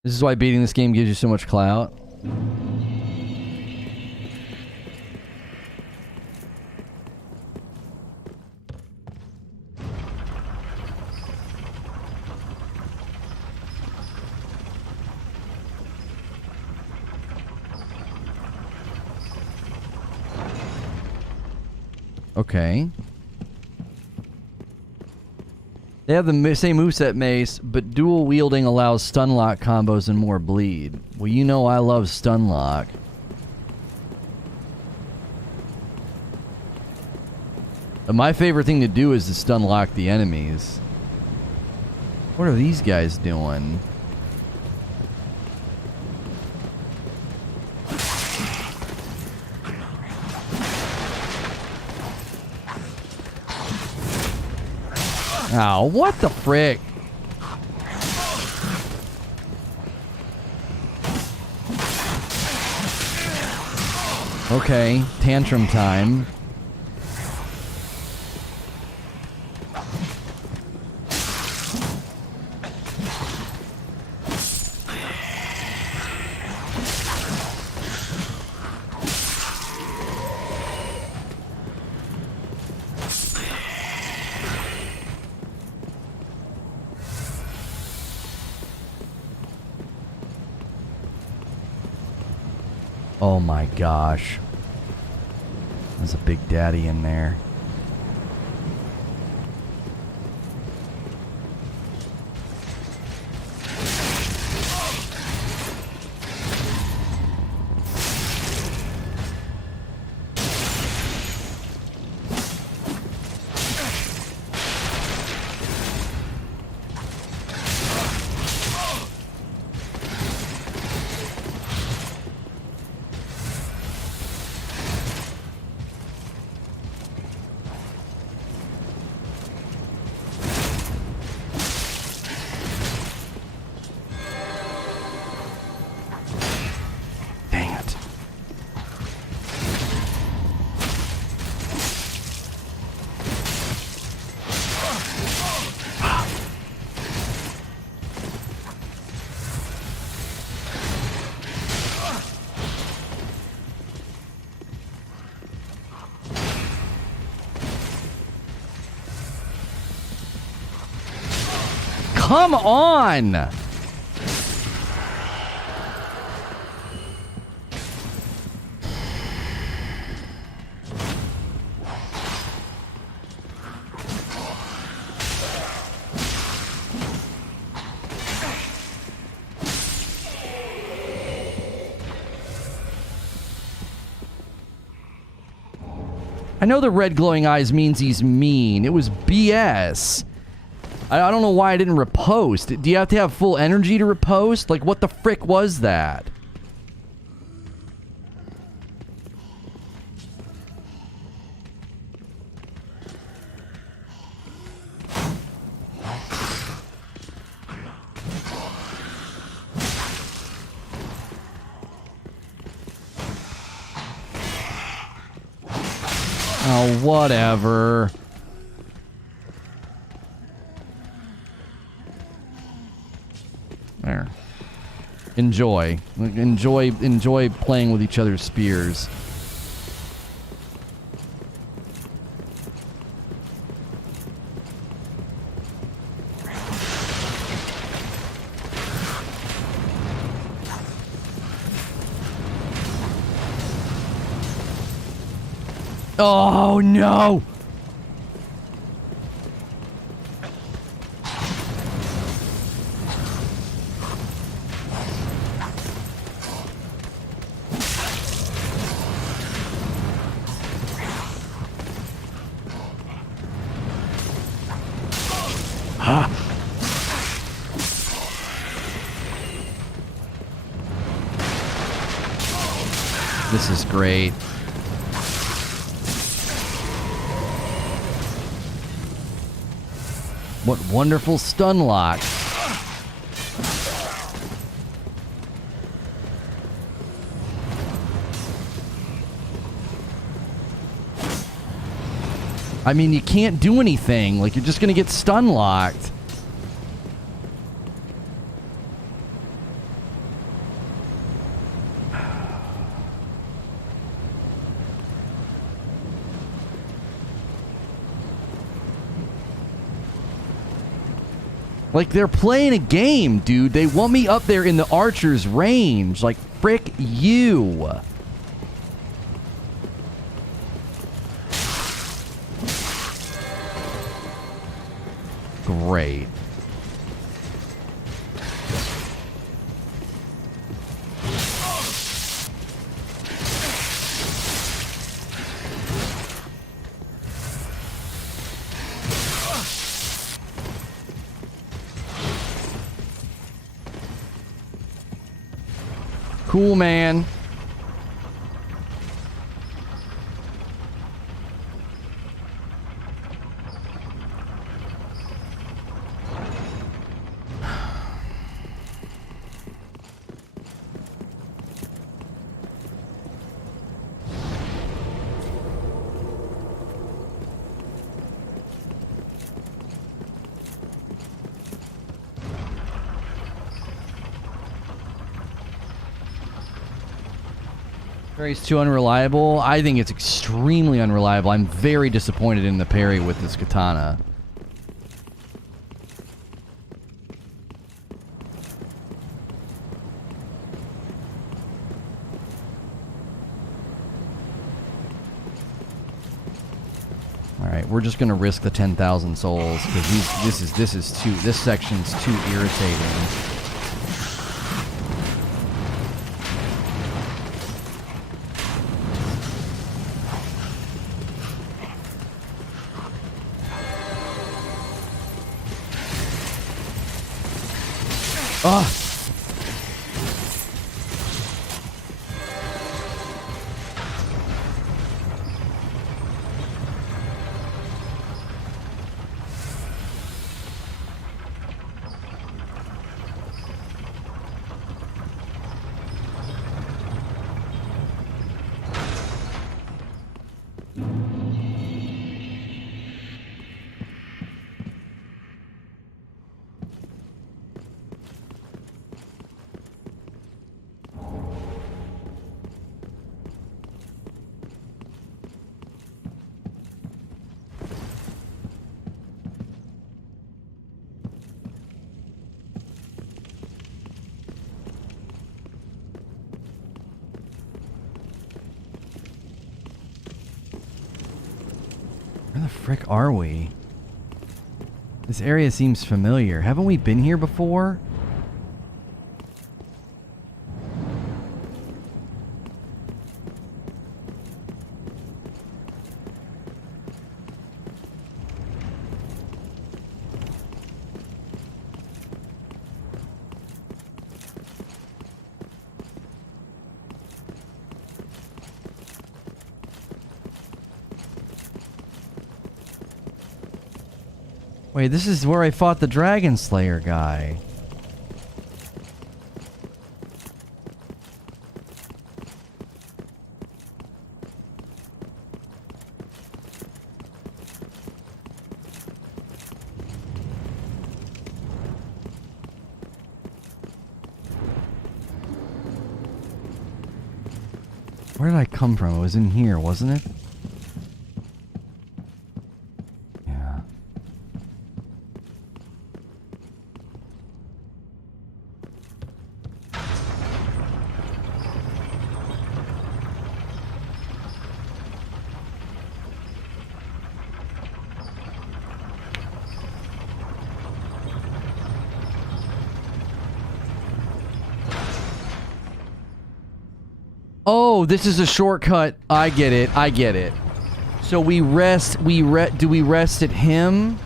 This is why beating this game gives you so much clout. Okay. They have the same moveset mace, but dual wielding allows stun lock combos and more bleed. Well, you know I love stun lock. But my favorite thing to do is to stun lock the enemies. What are these guys doing? Oh, what the frick? Okay, tantrum time. Oh my gosh. There's a big daddy in there. come on! I know the red glowing eyes means he's mean. It was BS. I don't know why I didn't riposte. Do you have to have full energy to riposte? Like, what the frick was that? Oh, whatever. There. Enjoy. Enjoy playing with each other's spears. Oh, no! Ah. This is great. What wonderful stun lock. I mean, you can't do anything. Like, you're just gonna get stun locked. Like, they're playing a game, dude. They want me up there in the archer's range. Like, frick you. Great. Cool, man. Parry's too unreliable. I think it's extremely unreliable. I'm very disappointed in the parry with this katana. Alright, we're just gonna risk the 10,000 souls because this section's too irritating. Ah! the frick are we? This area seems familiar. Haven't we been here before? Wait, this is where I fought the Dragonslayer guy. Where did I come from? It was in here, wasn't it? Yeah. Oh, this is a shortcut. I get it. I get it. So we rest. Do we rest at him?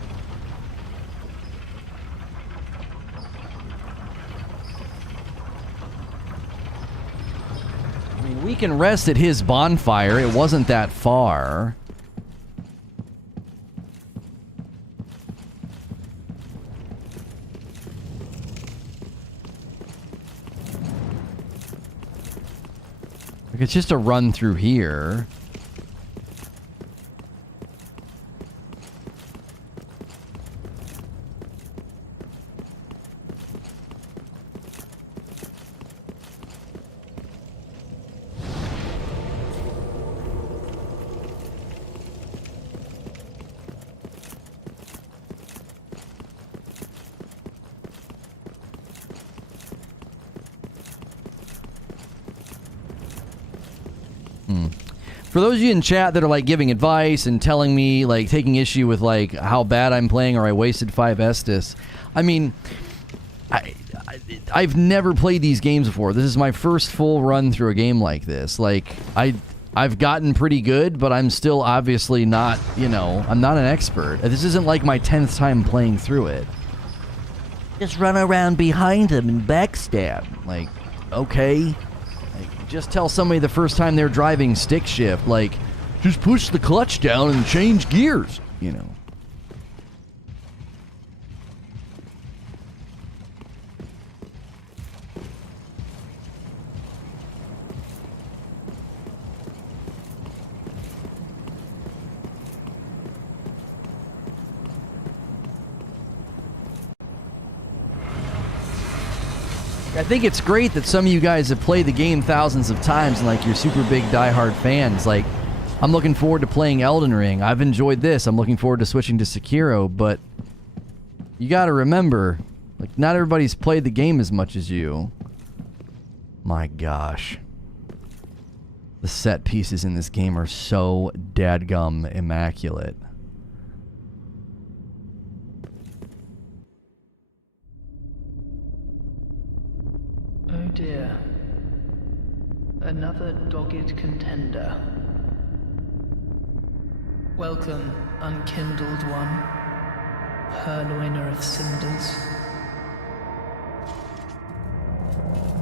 I mean, we can rest at his bonfire. It wasn't that far. Like, it's just a run through here. For those of you in chat that are like giving advice and telling me, like, taking issue with like how bad I'm playing or I wasted 5 Estus, I mean, I've never played these games before. This is my first full run through a game like this. Like, I've gotten pretty good, but I'm still obviously not, you know, I'm not an expert. This isn't like my 10th time playing through it. Just run around behind him and backstab. Like, okay. Just tell somebody the first time they're driving stick shift, like, just push the clutch down and change gears, you know. I think it's great that some of you guys have played the game thousands of times and like you're super big diehard fans. Like, I'm looking forward to playing Elden Ring. I've enjoyed this. I'm looking forward to switching to Sekiro, but you gotta remember, like, not everybody's played the game as much as you. My gosh. The set pieces in this game are so dadgum immaculate. Oh dear. Another dogged contender. Welcome, unkindled one, purloiner of cinders.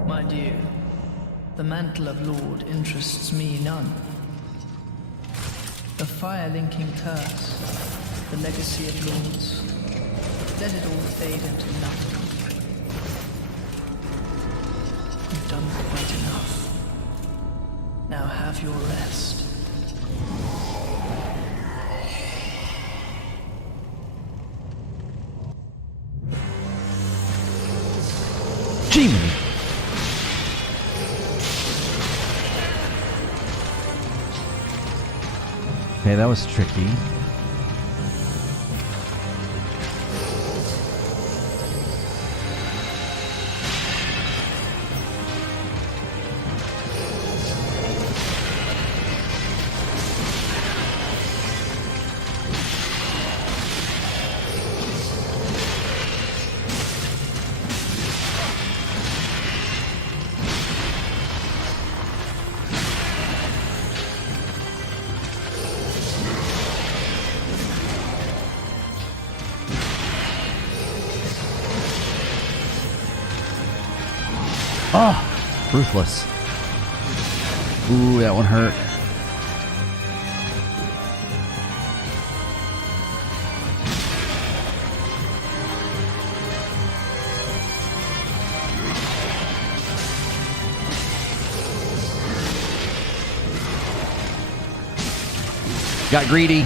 Mind you, the mantle of Lord interests me none. The fire-linking curse, the legacy of lords, let it all fade into nothing. You've done quite enough. Now have your rest. Jimmy! Okay, that was tricky. Oh, ruthless. Ooh, that one hurt. Got greedy.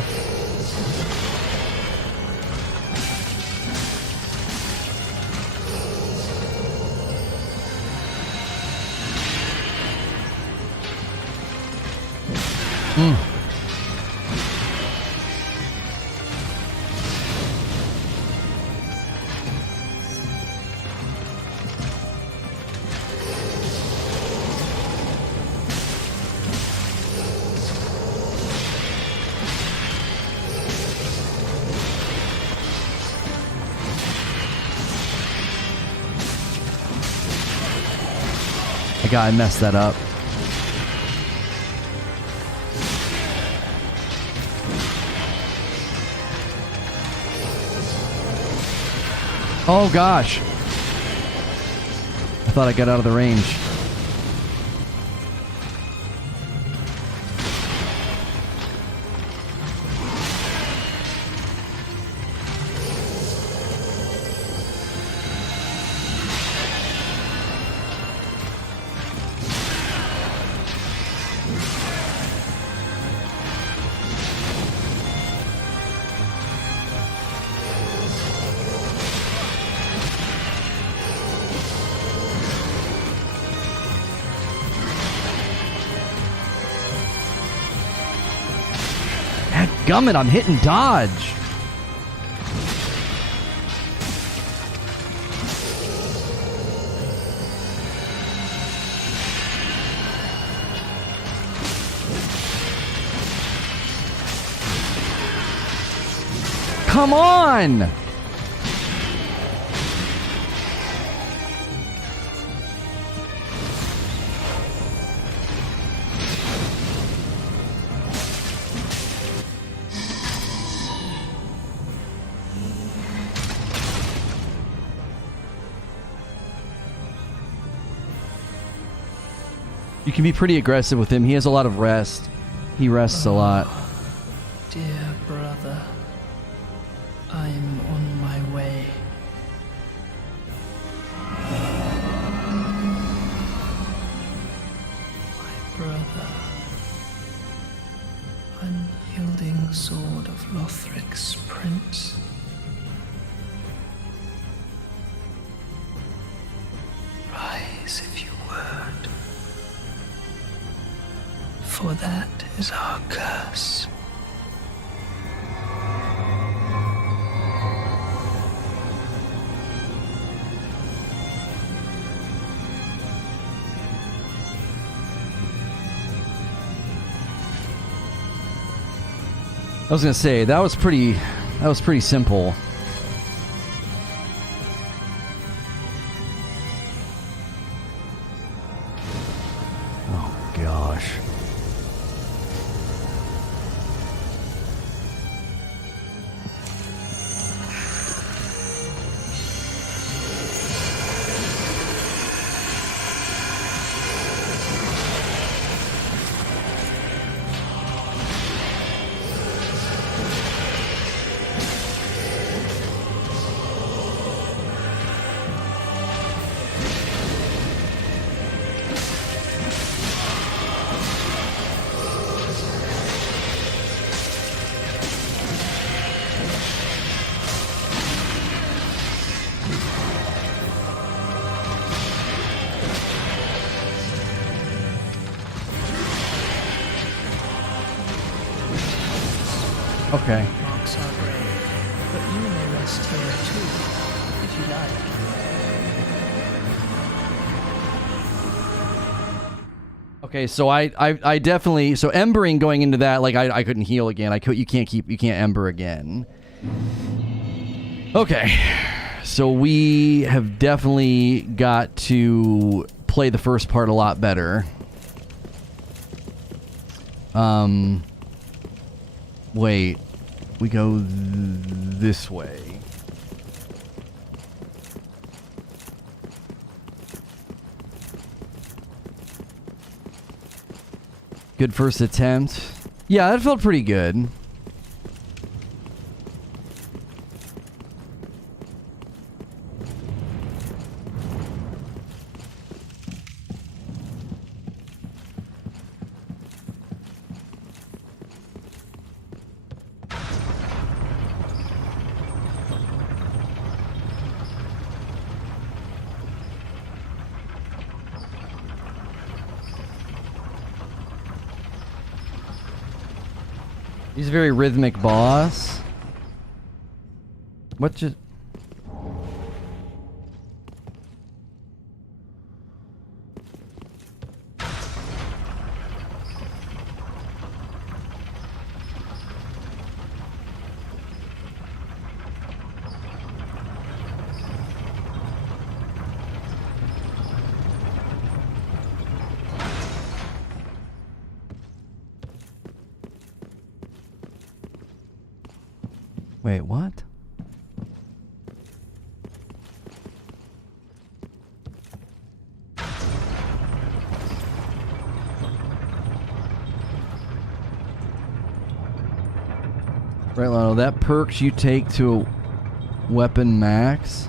I messed that up. Oh gosh. I thought I got out of the range. Gummit, I'm hitting dodge. Come on! You can be pretty aggressive with him. He has a lot of rest. He rests a lot. Dear brother, I'm on my way. My brother, unyielding sword of Lothric's prince. Rise if you would. For that is our curse. I was gonna say that was pretty simple. Oh gosh. Okay. Marks our grave, but you may rest here too, if you like. Okay, so I definitely, so embering going into that, like I couldn't heal again. You can't ember again. Okay. So we have definitely got to play the first part a lot better. Wait. We go this way. Good first attempt. Yeah, that felt pretty good. He's a very rhythmic boss. What just... Wait, what? Right, Lionel, that perks you take to a weapon max.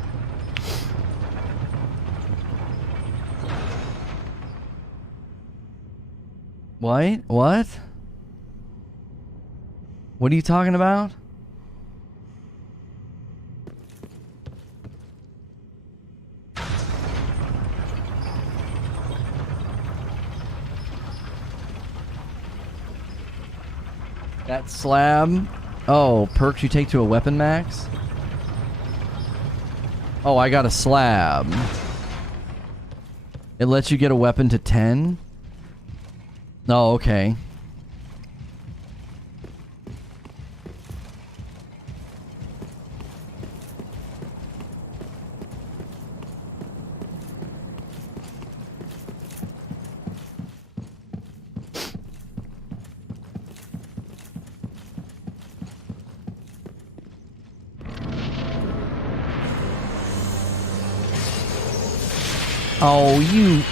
What? What? What are you talking about? That slab? Oh, perks you take to a weapon max? Oh, I got a slab. It lets you get a weapon to 10? Oh, okay. Oh, you...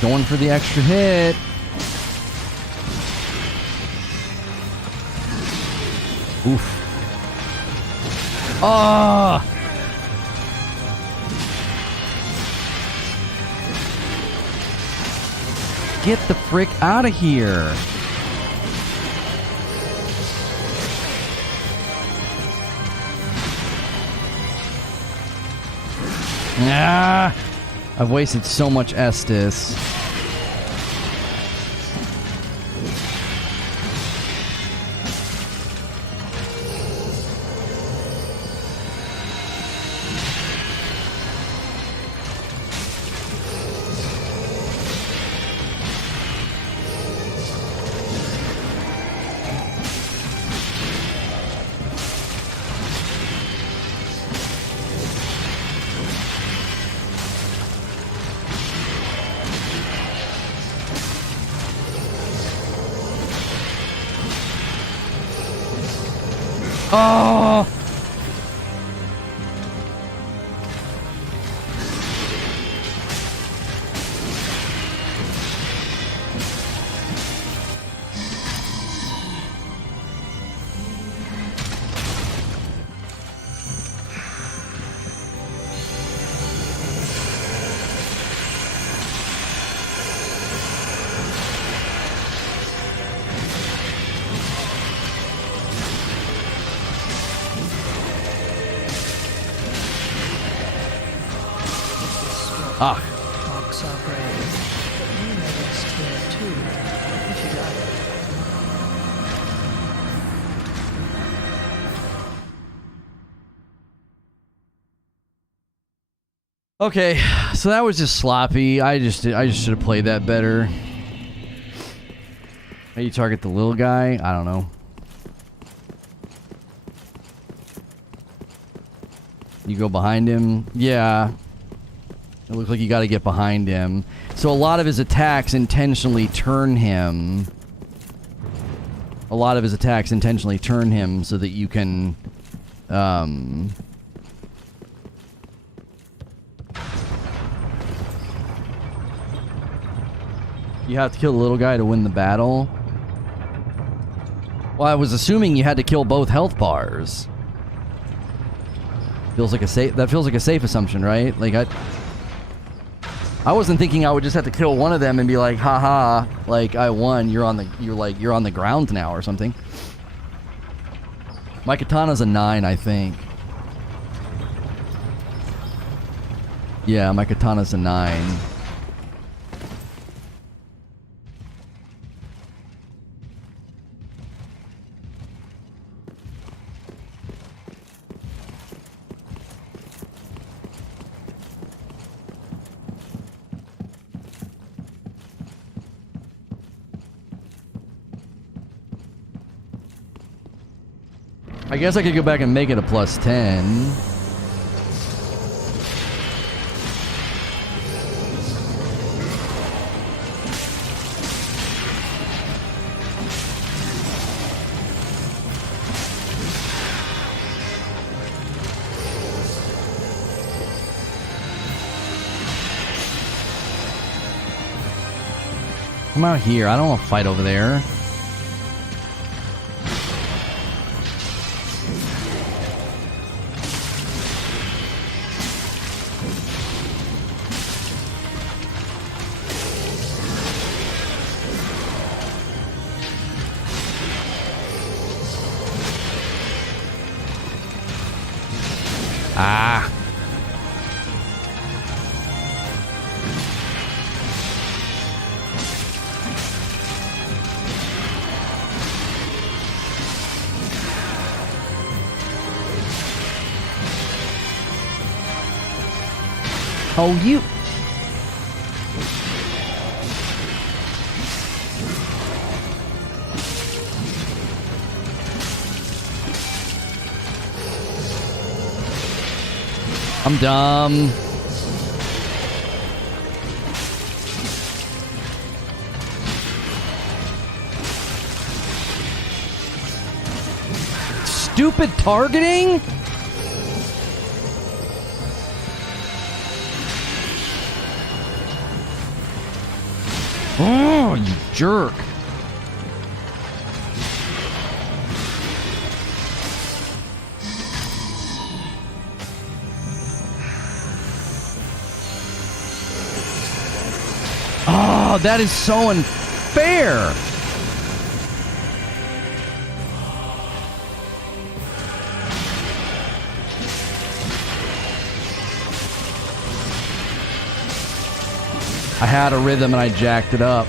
Going for the extra hit. Oof. Ah! Get the frick out of here. Ah! I've wasted so much Estus. Oh! Ah. Marks our grave, but we may rest here too, if you like. Okay, so that was just sloppy. I just should have played that better. How you target the little guy? I don't know. You go behind him? Yeah. It looks like you got to get behind him. So a lot of his attacks intentionally turn him. A lot of his attacks intentionally turn him so that you can... You have to kill the little guy to win the battle. Well, I was assuming you had to kill both health bars. Feels like a safe. That feels like a safe assumption, right? Like I wasn't thinking I would just have to kill one of them and be like, haha, like I won. You're on the ground now or something. My katana's a 9, I think. Yeah, my katana's a 9. I guess I could go back and make it a +10. Come out here. I don't want to fight over there. Ah. Oh, you... I'm dumb. Stupid targeting? Oh, you jerk. Oh, that is so unfair. I had a rhythm and I jacked it up.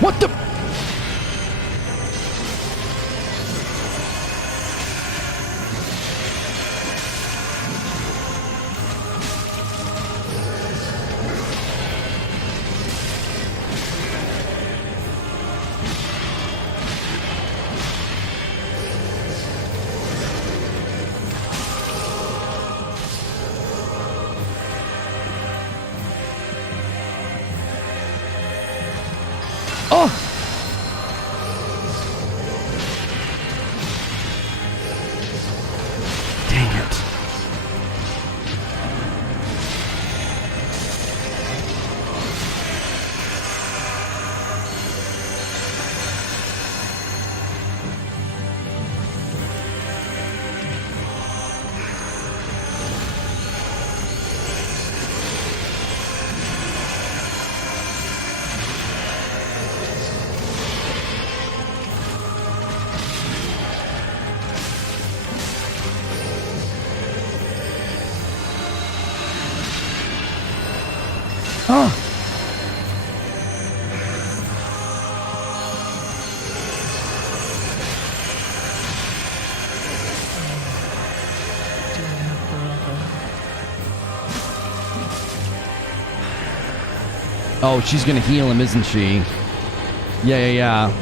What the? Dear brother. Oh, she's gonna heal him, isn't she? Yeah.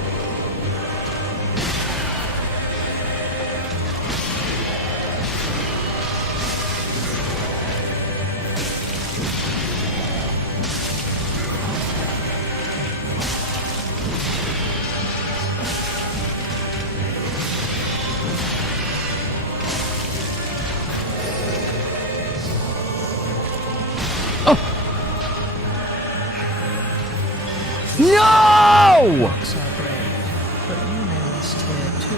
No! Rocks are brave, but you may rest here too,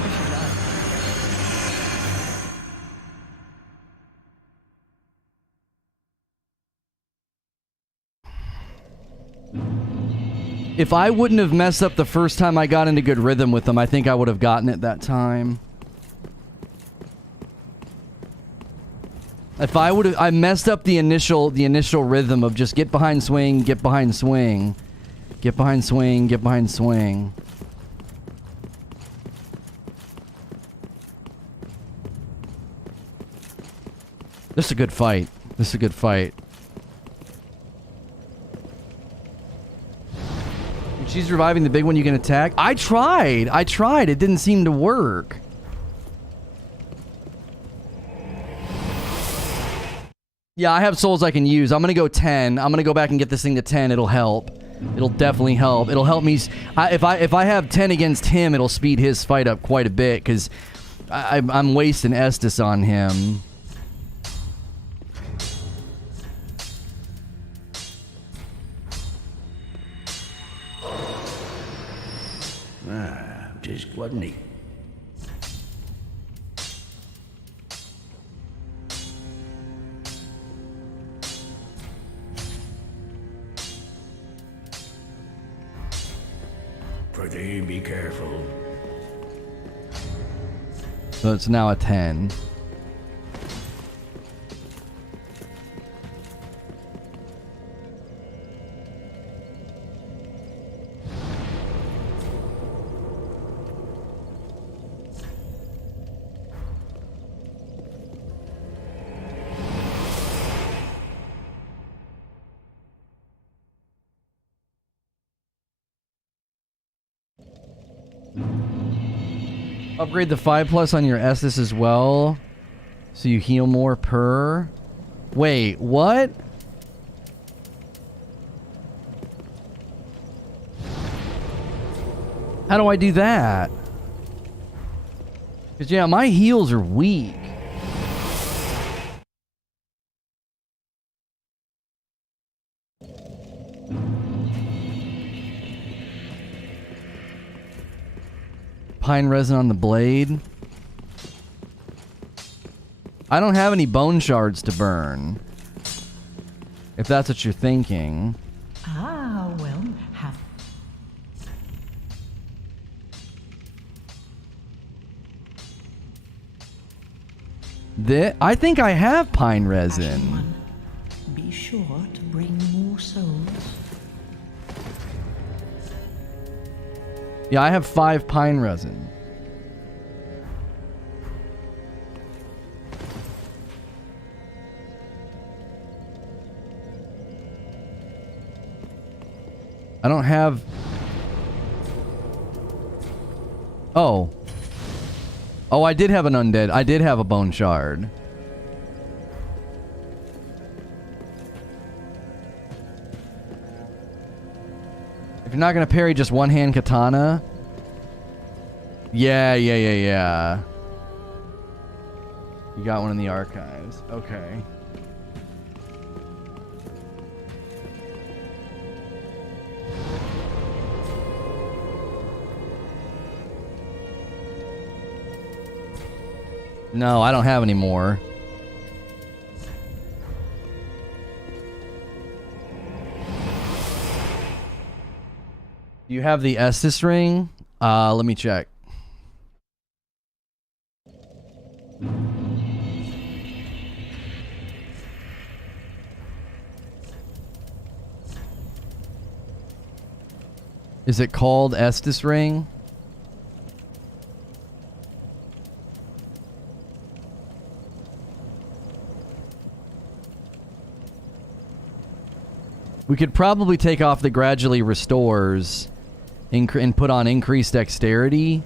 if you like. If I wouldn't have messed up the first time I got into good rhythm with them, I think I would have gotten it that time. If I would have, I messed up the initial rhythm of just get behind swing, get behind swing, get behind swing, get behind swing. This is a good fight. This is a good fight. When she's reviving the big one, you can attack. I tried. It didn't seem to work. Yeah, I have souls I can use. I'm gonna go 10. I'm gonna go back and get this thing to 10. It'll help. It'll definitely help. It'll help me. If I have 10 against him, it'll speed his fight up quite a bit because I'm wasting Estus on him. Just wasn't he? Pretty be careful. So it's now a 10. Upgrade the 5+ on your Estus as well, so you heal more per. Wait, what? How do I do that? Because, yeah, my heals are weak. Pine resin on the blade. I don't have any bone shards to burn. If that's what you're thinking. Ah, well, have... I think I have pine resin. One. Be sure to bring more souls. Yeah, I have 5 pine resin. I don't have... Oh. Oh, I did have an undead. I did have a bone shard. If you're not gonna parry just one-hand katana... Yeah. You got one in the archives. Okay. No, I don't have any more. Do you have the Estus ring? Let me check. Is it called Estus Ring? We could probably take off the gradually restores and put on increased dexterity.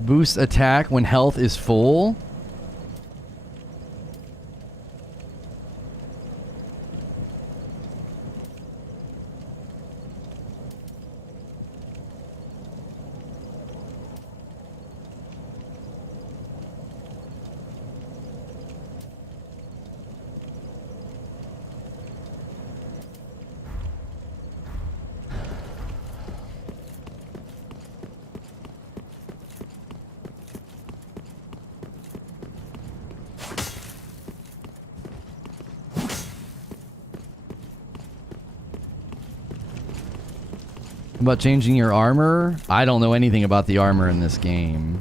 Boost attack when health is full. About changing your armor? I don't know anything about the armor in this game.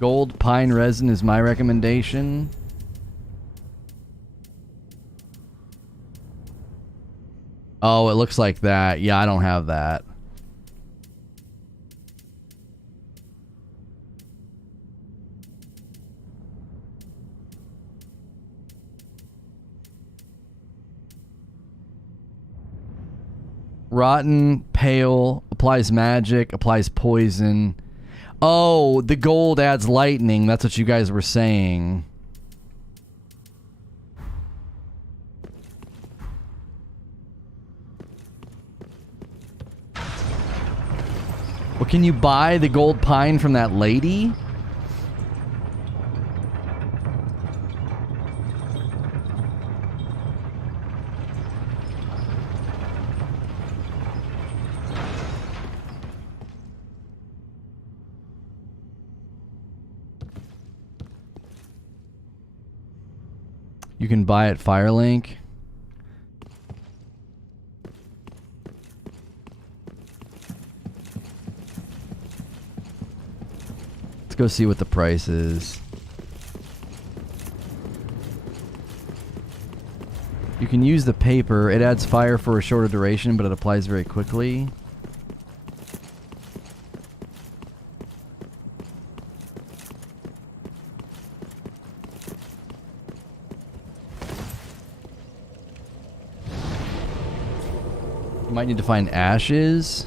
Gold pine resin is my recommendation. Oh, it looks like that. Yeah, I don't have that. Rotten, pale, applies magic, applies poison. Oh, the gold adds lightning. That's what you guys were saying. Well, can you buy the gold pine from that lady? You can buy at Firelink. Let's go see what the price is. You can use the paper. It adds fire for a shorter duration, but it applies very quickly. Might need to find ashes.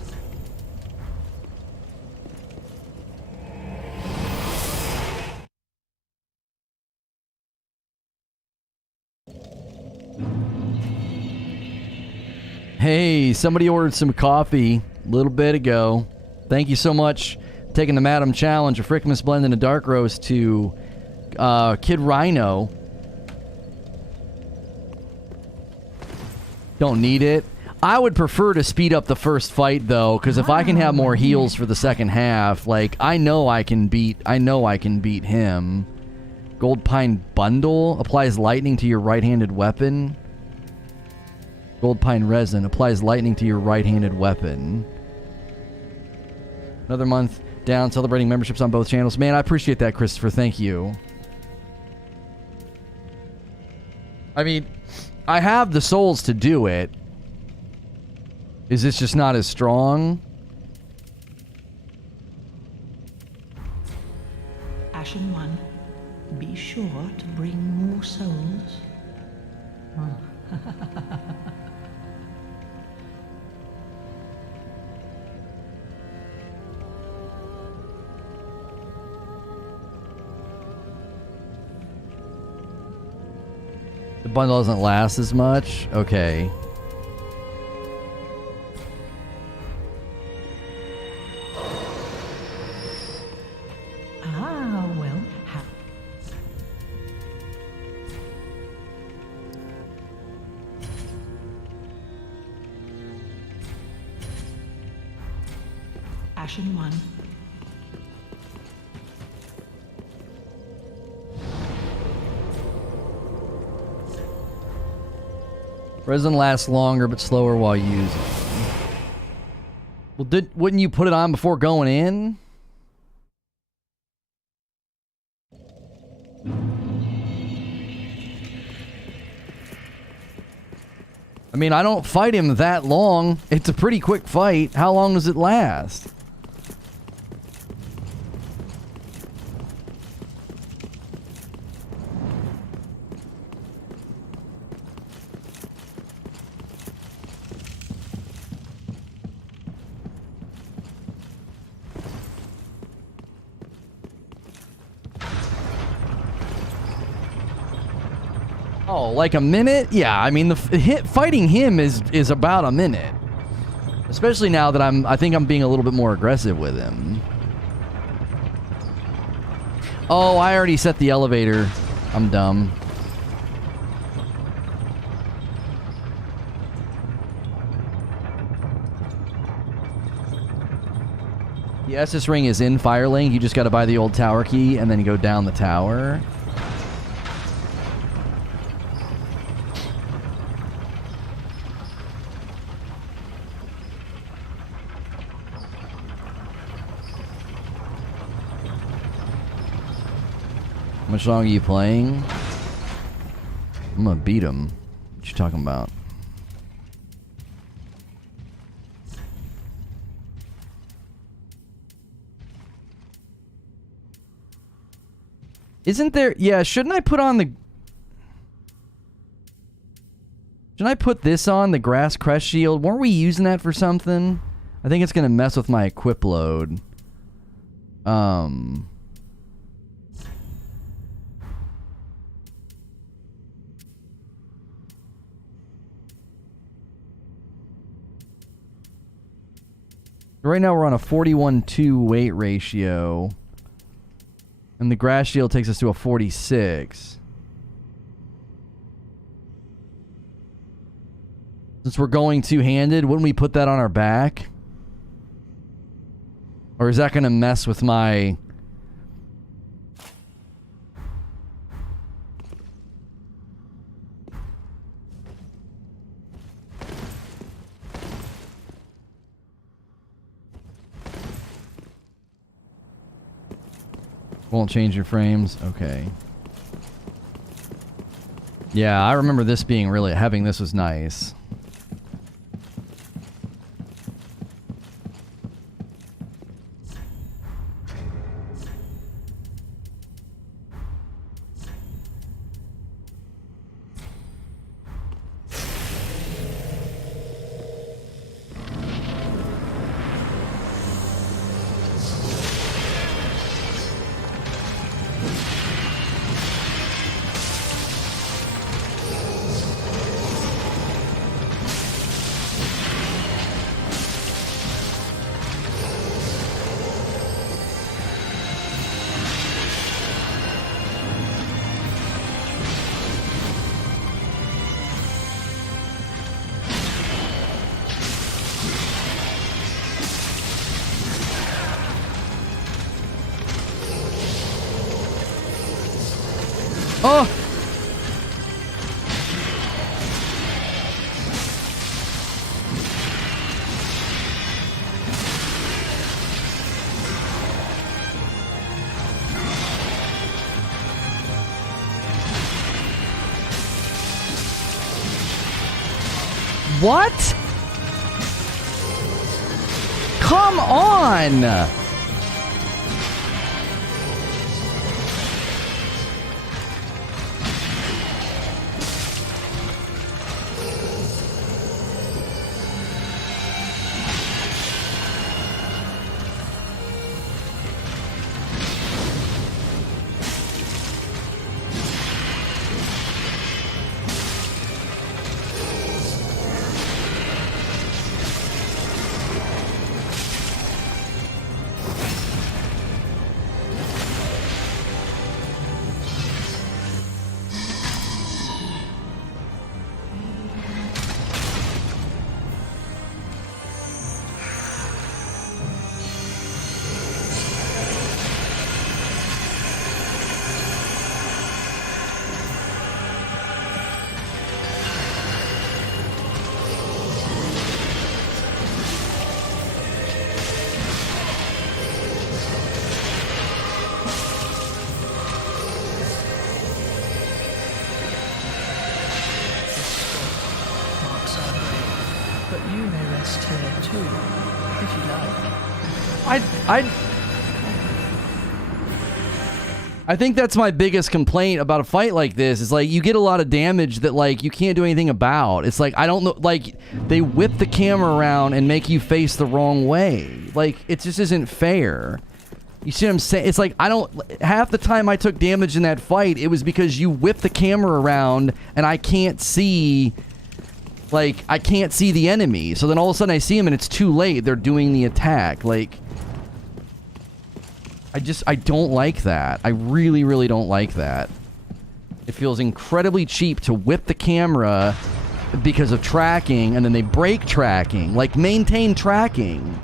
Hey, somebody ordered some coffee a little bit ago. Thank you so much for taking the Madam Challenge, a Frickmas blend and a dark roast to Kid Rhino. Don't need it. I would prefer to speed up the first fight though, because if I can have more heals for the second half, like I know I can beat him. Gold Pine Bundle applies lightning to your right-handed weapon. Gold Pine Resin applies lightning to your right-handed weapon. Another month down, celebrating memberships on both channels. Man, I appreciate that, Christopher. Thank you. I mean, I have the souls to do it. Is this just not as strong? Ashen One, be sure to bring more souls. The bundle doesn't last as much? Okay. Ashen One. Resin lasts longer but slower while using. Well, wouldn't you put it on before going in? I mean, I don't fight him that long. It's a pretty quick fight. How long does it last? Oh, like a minute? Yeah, I mean, fighting him is about a minute. Especially now that I think I'm being a little bit more aggressive with him. Oh, I already set the elevator. I'm dumb. The Estus ring is in Firelink. You just got to buy the old tower key and then you go down the tower. How much longer are you playing? I'm gonna beat him. What you talking about? Isn't there... Yeah, shouldn't I put on the... Shouldn't I put this on, the Grass Crest Shield? Weren't we using that for something? I think it's gonna mess with my equip load. Right now we're on a 41-2 weight ratio. And the grass shield takes us to a 46. Since we're going two-handed, wouldn't we put that on our back? Or is that going to mess with my... Won't change your frames? Okay. Yeah, I remember this being really... Having this was nice. Oh! What? Come on! too, if you like. I think that's my biggest complaint about a fight like this is like you get a lot of damage that like you can't do anything about. It's like I don't know, like they whip the camera around and make you face the wrong way. Like it just isn't fair. You see what I'm saying? It's like I don't. Half the time I took damage in that fight, it was because you whip the camera around and I can't see. Like I can't see the enemy. So then all of a sudden I see him and it's too late. They're doing the attack. Like. I don't like that. I really, really don't like that. It feels incredibly cheap to whip the camera because of tracking, and then they break tracking. Like, maintain tracking.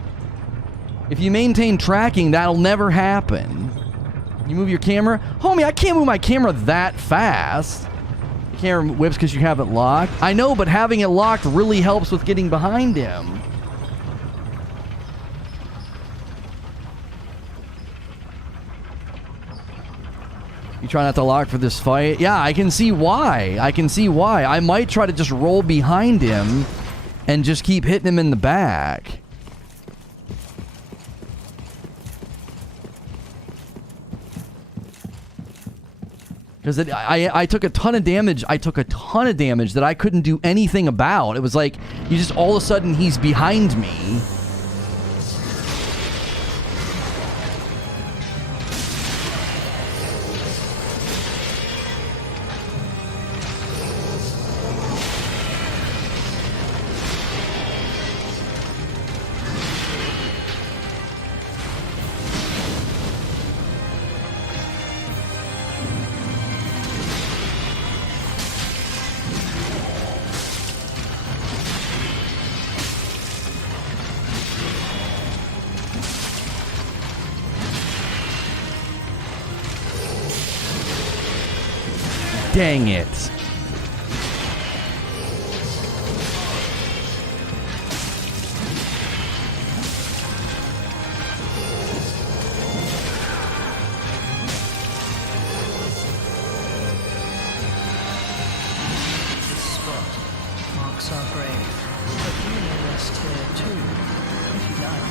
If you maintain tracking, that'll never happen. You move your camera? Homie, I can't move my camera that fast. The camera whips because you have it locked. I know, but having it locked really helps with getting behind him. You try not to lock for this fight? Yeah, I can see why. I might try to just roll behind him and just keep hitting him in the back. Because I took a ton of damage. I took a ton of damage that I couldn't do anything about. It was like, you just all of a sudden he's behind me. Dang it. This spot marks our grave, but you may rest here too, if you like.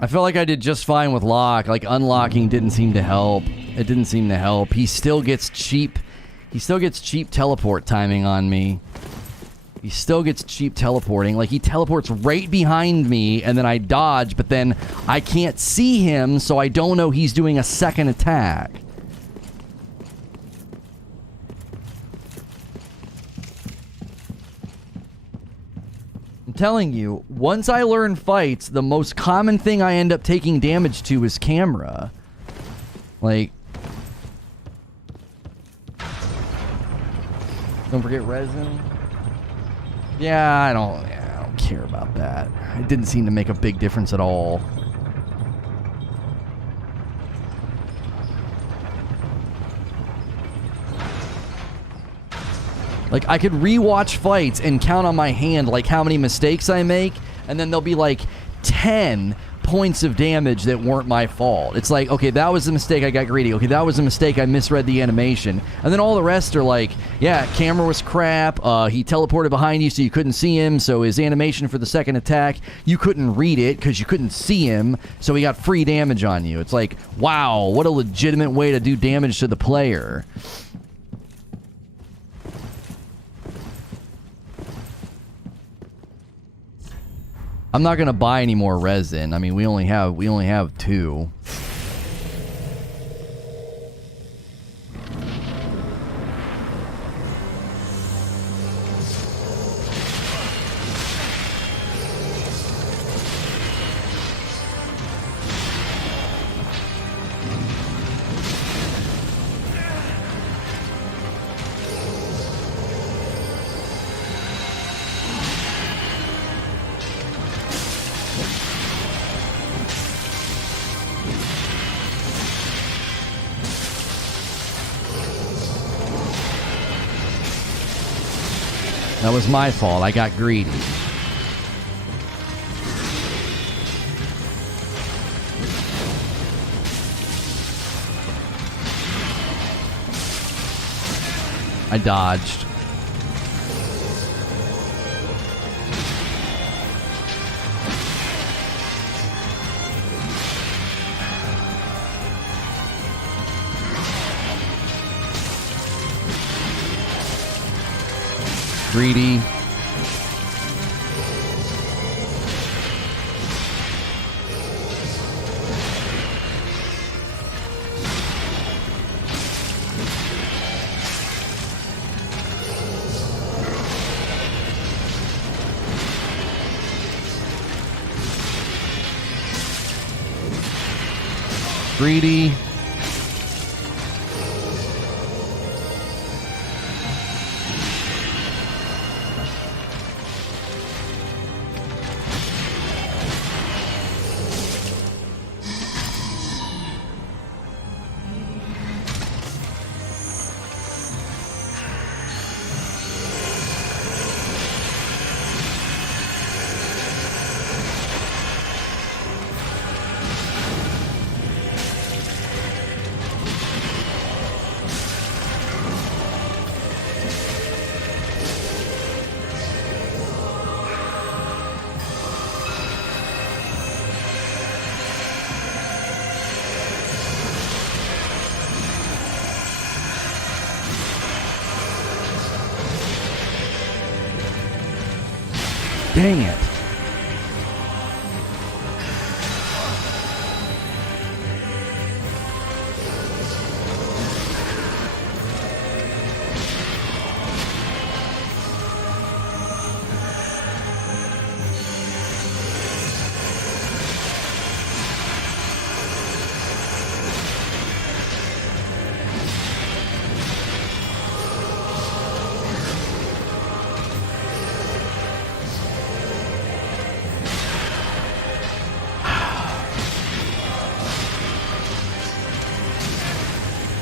I felt like I did just fine with lock. Like, unlocking didn't seem to help. It didn't seem to help. He still gets cheap. He still gets cheap teleport timing on me. He still gets cheap teleporting. Like, he teleports right behind me, and then I dodge, but then I can't see him, so I don't know he's doing a second attack. I'm telling you, once I learn fights, the most common thing I end up taking damage to is camera. Like, don't forget resin. Yeah, I don't care about that. It didn't seem to make a big difference at all. Like, I could rewatch fights and count on my hand, like, how many mistakes I make, and then there'll be, like, 10 points of damage that weren't my fault. It's like, okay, that was a mistake, I got greedy. Okay, that was a mistake, I misread the animation. And then all the rest are like, yeah, camera was crap, he teleported behind you so you couldn't see him, so his animation for the second attack, you couldn't read it because you couldn't see him, so he got free damage on you. It's like, wow, what a legitimate way to do damage to the player. I'm not gonna buy any more resin. I mean, we only have 2. That was my fault. I got greedy. I dodged. Greedy. Greedy. Dang it.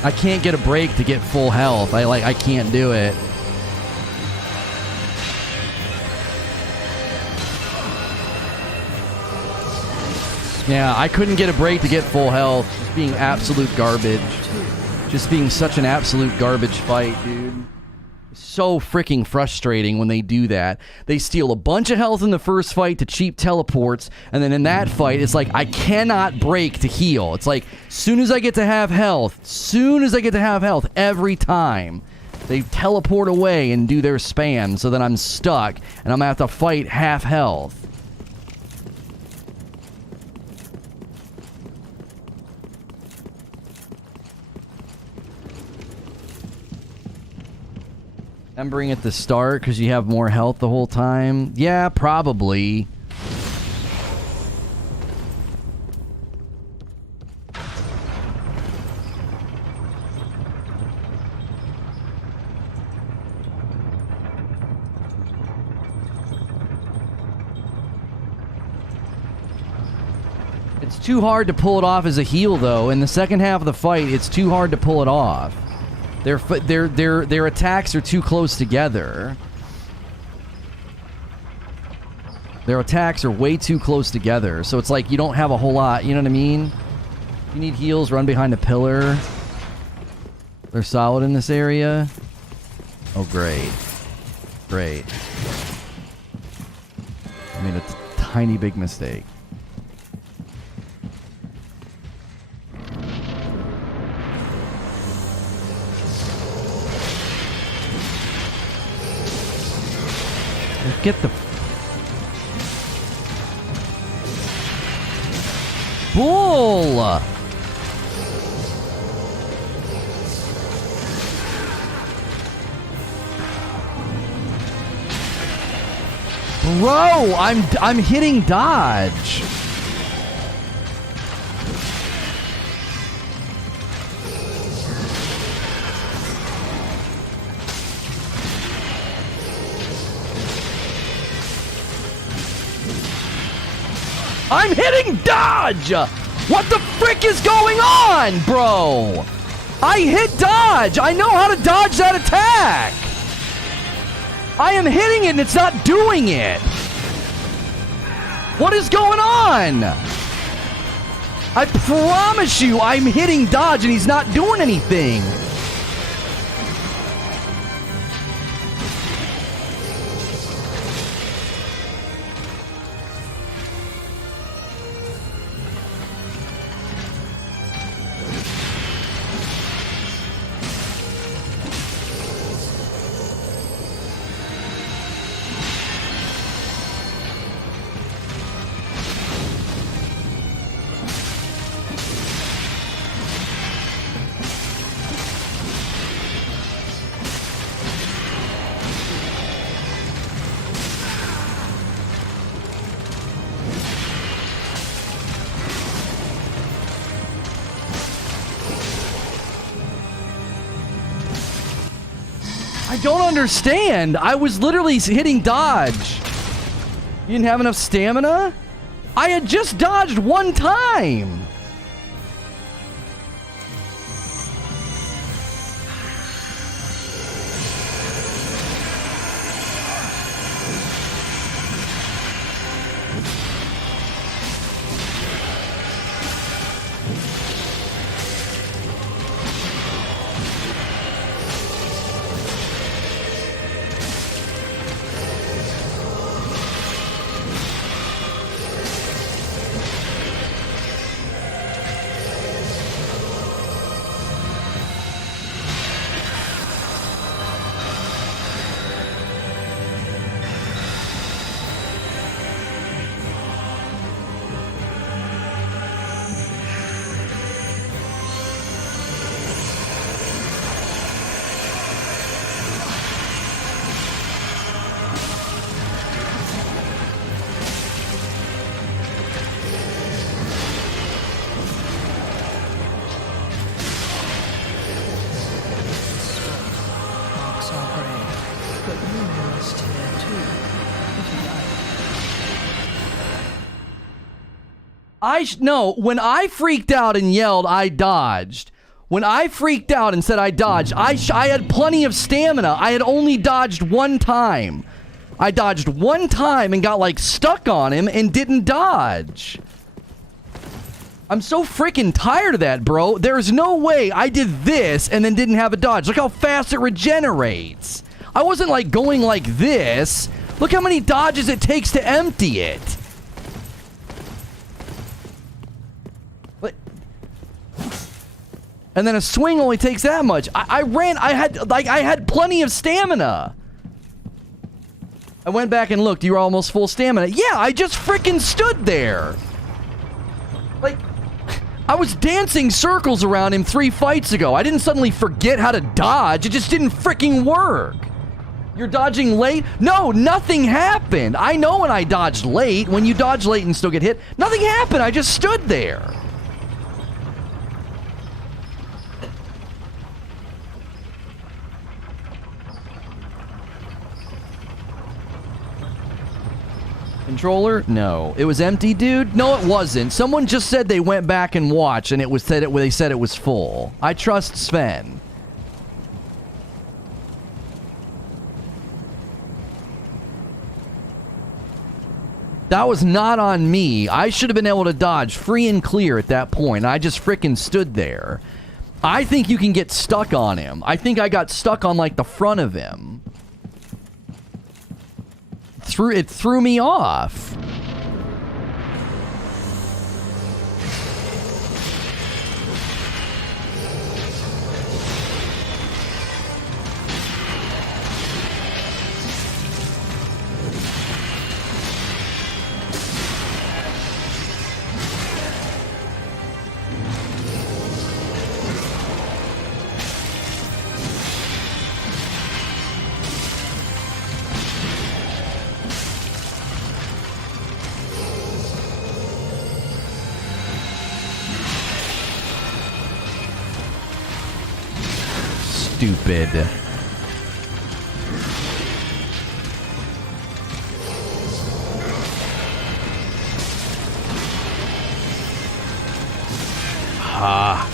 I can't get a break to get full health. I can't do it. Yeah, I couldn't get a break to get full health. Just being absolute garbage. Just being such an absolute garbage fight, dude. So freaking frustrating when they do that. They steal a bunch of health in the first fight to cheap teleports, and then in that fight, it's like I cannot break to heal. It's like soon as I get to have health, every time they teleport away and do their spam, so then I'm stuck and I'm gonna have to fight half health. Remembering at the start because you have more health the whole time? Yeah, probably. It's too hard to pull it off as a heal, though. In the second half of the fight, it's too hard to pull it off. Their attacks are too close together. Their attacks are way too close together. So it's like you don't have a whole lot, you know what I mean? If you need heals, run behind a pillar. They're solid in this area. Oh, great. Great. I made a tiny big mistake. Get the bull. Bro, I'm hitting dodge. I'm hitting dodge! What the frick is going on, bro? I hit dodge! I know how to dodge that attack! I am hitting it and it's not doing it! What is going on? I promise you I'm hitting dodge and he's not doing anything! I don't understand. I was literally hitting dodge. You didn't have enough stamina? I had just dodged one time. Marks our grave, but you may rest here too, if you like. No, when I freaked out and yelled, I dodged. When I freaked out and said I dodged, I had plenty of stamina. I had only dodged one time. I dodged one time and got, like, stuck on him and didn't dodge. I'm so freaking tired of that, bro. There's no way I did this and then didn't have a dodge. Look how fast it regenerates. I wasn't, like, going like this. Look how many dodges it takes to empty it. And then a swing only takes that much. I had plenty of stamina. I went back and looked. You were almost full stamina. Yeah, I just freaking stood there. Like, I was dancing circles around him 3 fights ago. I didn't suddenly forget how to dodge. It just didn't freaking work. You're dodging late? No, nothing happened. I know when I dodged late. When you dodge late and still get hit, nothing happened. I just stood there. Controller? No. It was empty, dude? No, it wasn't. Someone just said they went back and watched, and they said it was full. I trust Sven. That was not on me. I should have been able to dodge free and clear at that point. I just frickin' stood there. I think you can get stuck on him. I think I got stuck on, like, the front of him. It threw me off. Stupid. Ah.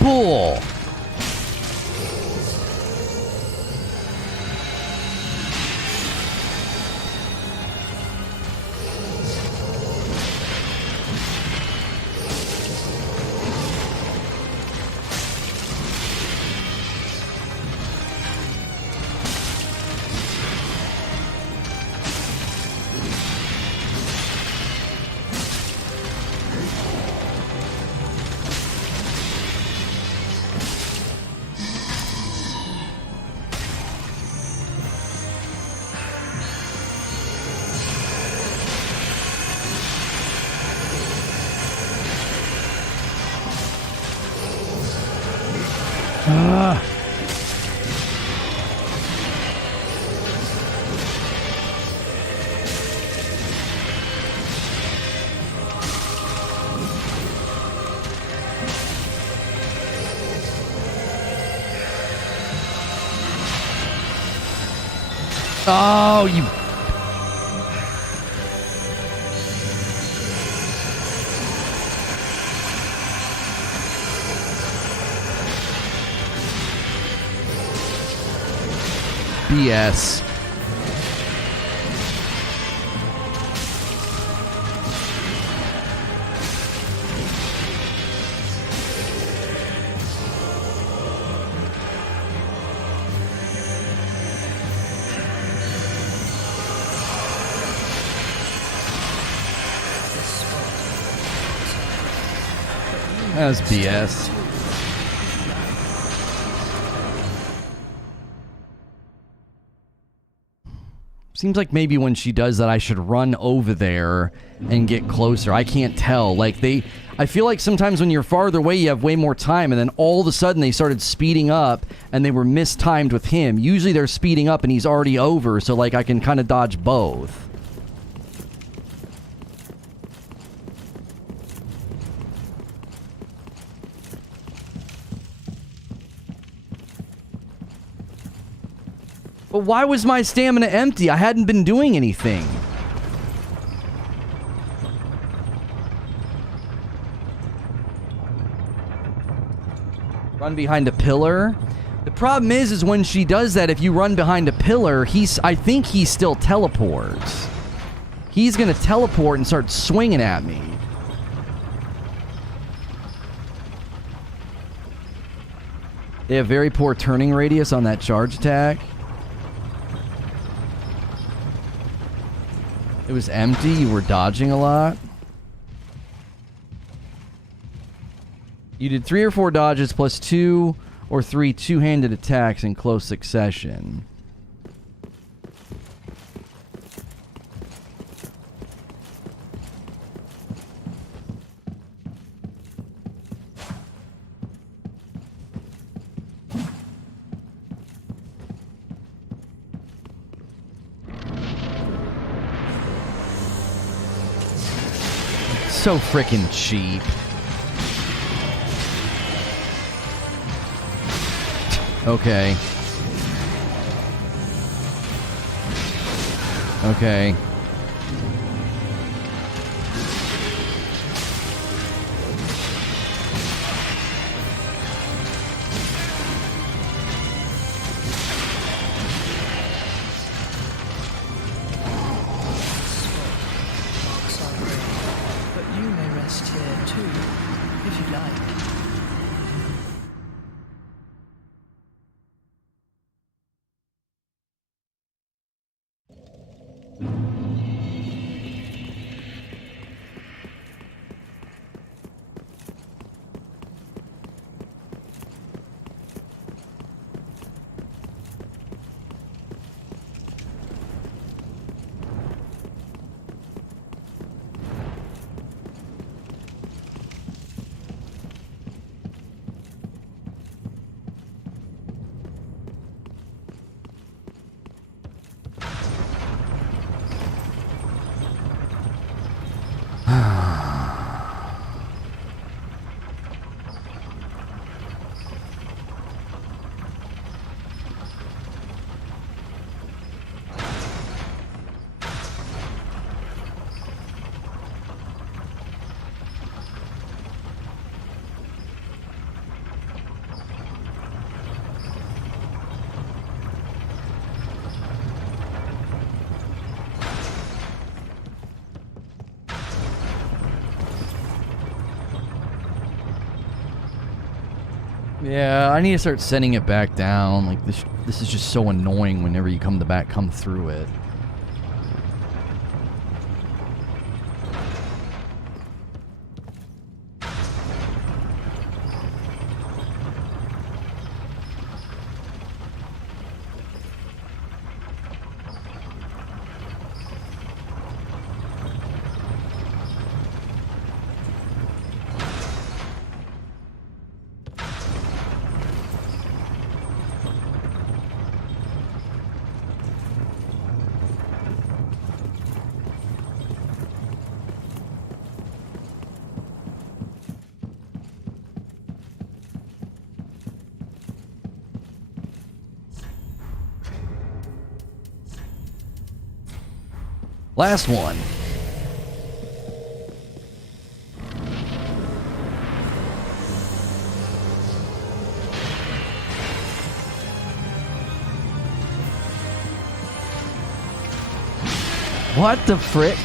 Bull. Oh, you... BS. That's BS. Seems like maybe when she does that, I should run over there and get closer. I can't tell. Like, I feel like sometimes when you're farther away, you have way more time, and then all of a sudden they started speeding up, and they were mistimed with him. Usually they're speeding up and he's already over, so, like, I can kind of dodge both. But why was my stamina empty? I hadn't been doing anything. Run behind a pillar? The problem is when she does that, if you run behind a pillar, I think he still teleports. He's gonna teleport and start swinging at me. They have very poor turning radius on that charge attack. It was empty. You were dodging a lot. You did 3 or 4 dodges plus 2 or 3 two-handed attacks in close succession. So freaking cheap. Okay. Okay. Yeah, I need to start sending it back down. Like, this is just so annoying whenever you come through it. Last one. What the frick?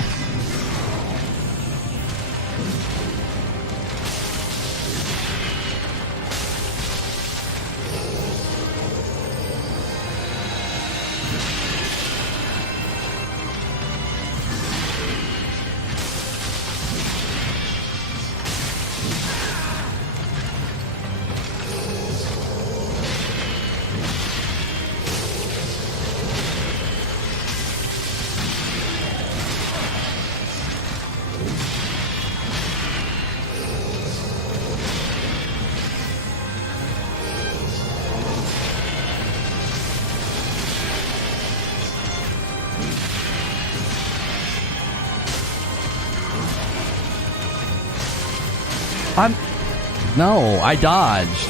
No, I dodged.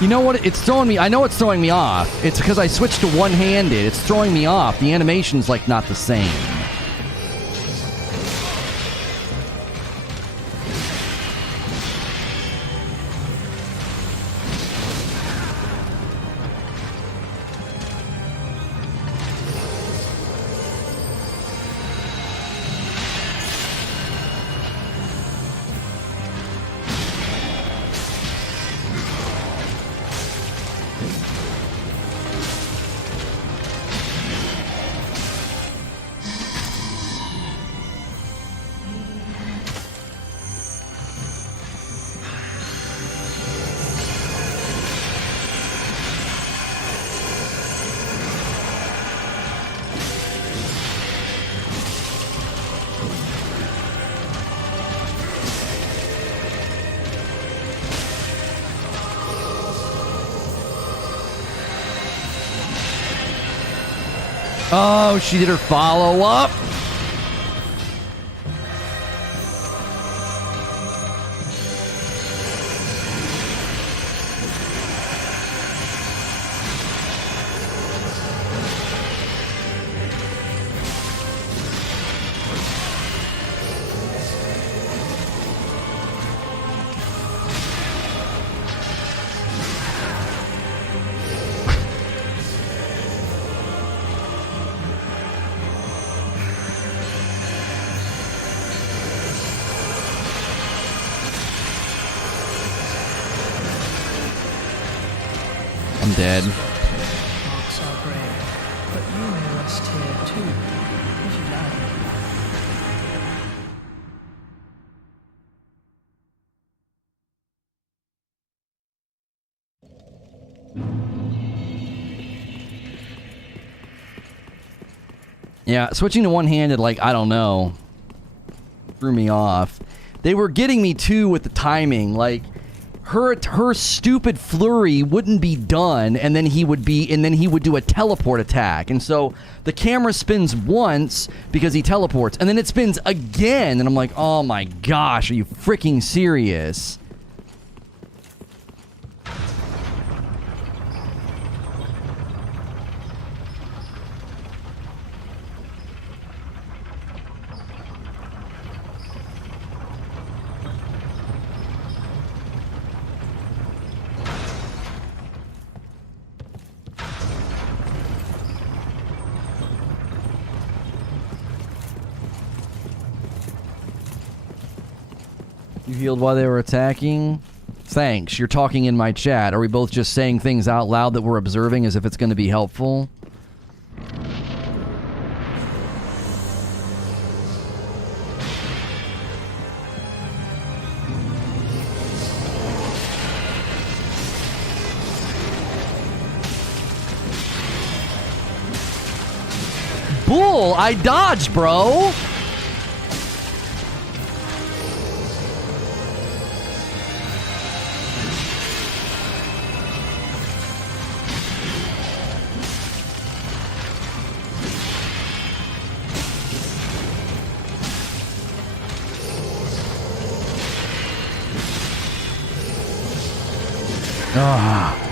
You know what? It's throwing me. I know it's throwing me off. It's because I switched to one-handed. It's throwing me off. The animation's like not the same. Oh, she did her follow-up. I'm dead. Marks are grey, but you may rest here too, if you like. Yeah, switching to one-handed, like, I don't know, threw me off. They were getting me too with the timing, like her stupid flurry wouldn't be done, and then he would do a teleport attack, and so the camera spins once because he teleports, and then it spins again, and I'm like, oh my gosh, are you freaking serious? You healed while they were attacking? Thanks. You're talking in my chat. Are we both just saying things out loud that we're observing as if it's going to be helpful? Bull! I dodged, bro! Ah.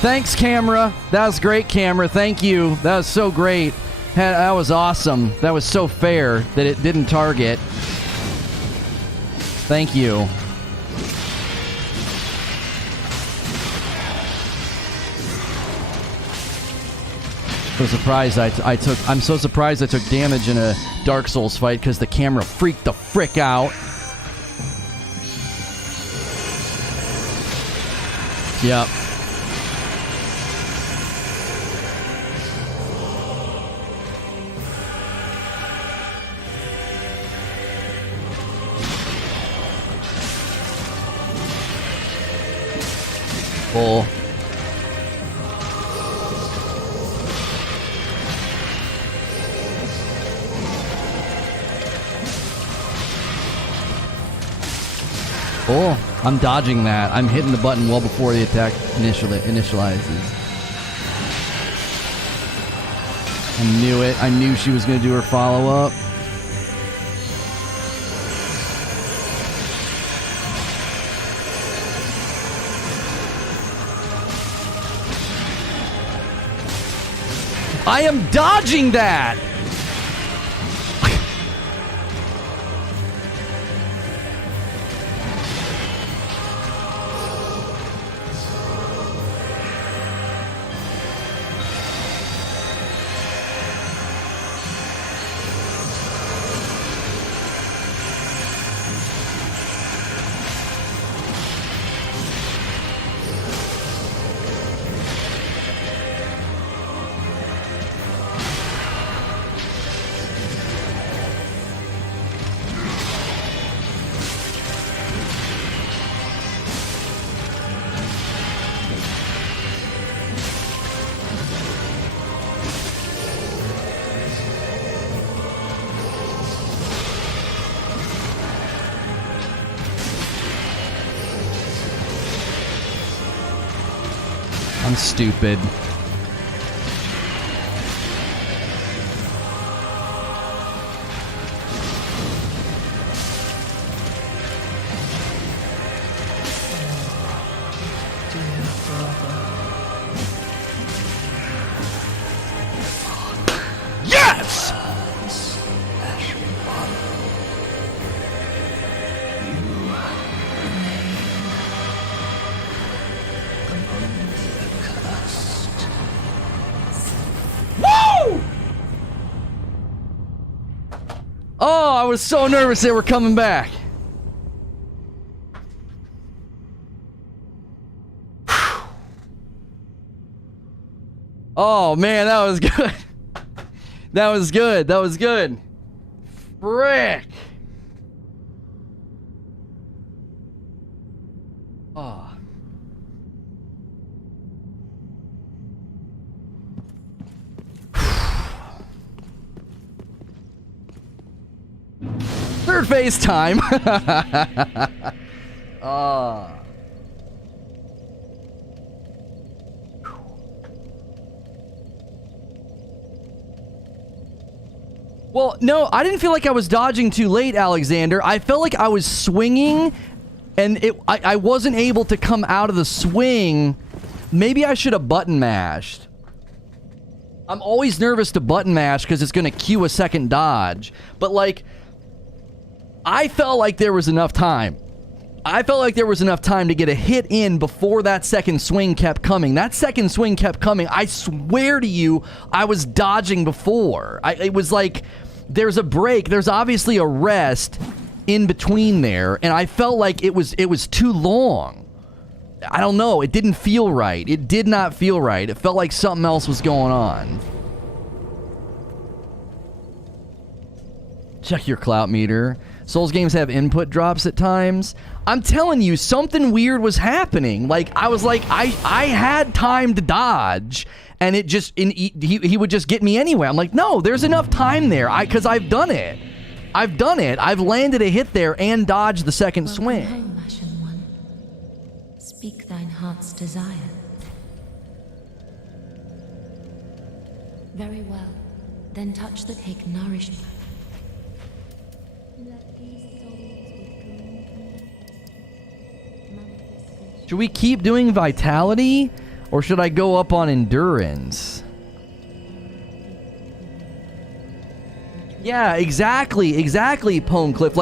Thanks, camera. That was great, camera. Thank you. That was so great. That was awesome. That was so fair that it didn't target. Thank you. So surprised I'm so surprised I took damage in a Dark Souls fight because the camera freaked the frick out. Yep. Bull. Bull. I'm dodging that. I'm hitting the button well before the attack initializes. I knew it. I knew she was going to do her follow-up. I am dodging that! I'm stupid. Dear brother. Yes! Oh, I was so nervous they were coming back. Oh, man, that was good. That was good. That was good. Frick. Oh. Third phase time. Well, no, I didn't feel like I was dodging too late, Alexander. I felt like I was swinging, and I wasn't able to come out of the swing. Maybe I should have button mashed. I'm always nervous to button mash because it's going to cue a second dodge. But, like, I felt like there was enough time. I felt like there was enough time to get a hit in before that second swing kept coming. That second swing kept coming. I swear to you, I was dodging before. It was like, there's a break. There's obviously a rest in between there, and I felt like it was too long. I don't know. It didn't feel right. It did not feel right. It felt like something else was going on. Check your clout meter. Souls games have input drops at times. I'm telling you, something weird was happening. Like, I was like, I had time to dodge, and it just, he would just get me anyway. I'm like, no, there's enough time there, because I've done it. I've done it. I've landed a hit there and dodged the second Welcome swing. home, Ashen One. Speak thine heart's desire. Very well. Then touch the take nourishment. Should we keep doing vitality, or should I go up on endurance? Yeah, exactly, Ponecliff.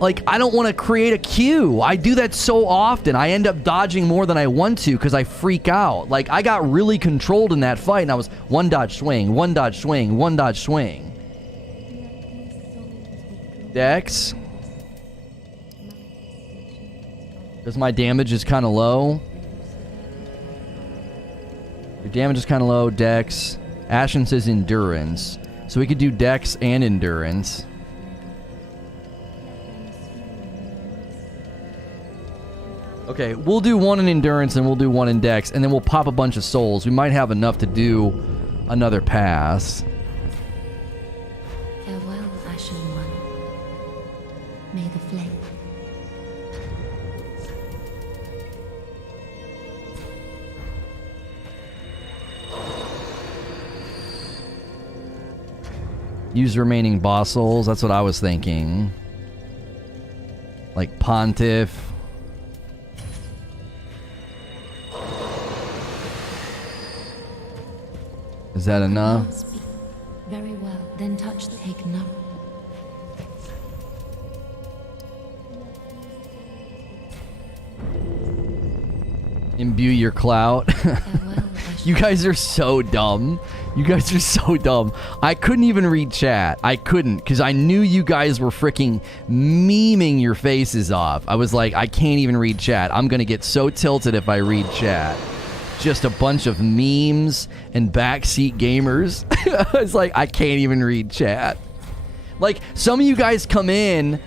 Like I don't want to create a queue. I do that so often. I end up dodging more than I want to because I freak out. Like, I got really controlled in that fight, and I was one dodge swing, one dodge swing, one dodge swing. Dex? Because my damage is kind of low. Your damage is kind of low, Dex. Ashen says endurance. So we could do Dex and endurance. Okay, we'll do one in endurance and we'll do one in Dex, and then we'll pop a bunch of souls. We might have enough to do another pass. Farewell, Ashen One. May the flame. Use remaining boss souls. That's what I was thinking. Like Pontiff. Is that enough? Speak. Very well. Then touch the take nourishment. Imbue your clout. Farewell, Ashen. You guys are so dumb. You guys are so dumb. I couldn't even read chat. I couldn't, because I knew you guys were freaking memeing your faces off. I was like, I can't even read chat. I'm going to get so tilted if I read chat. Just a bunch of memes and backseat gamers. I was like, I can't even read chat. Like, some of you guys come in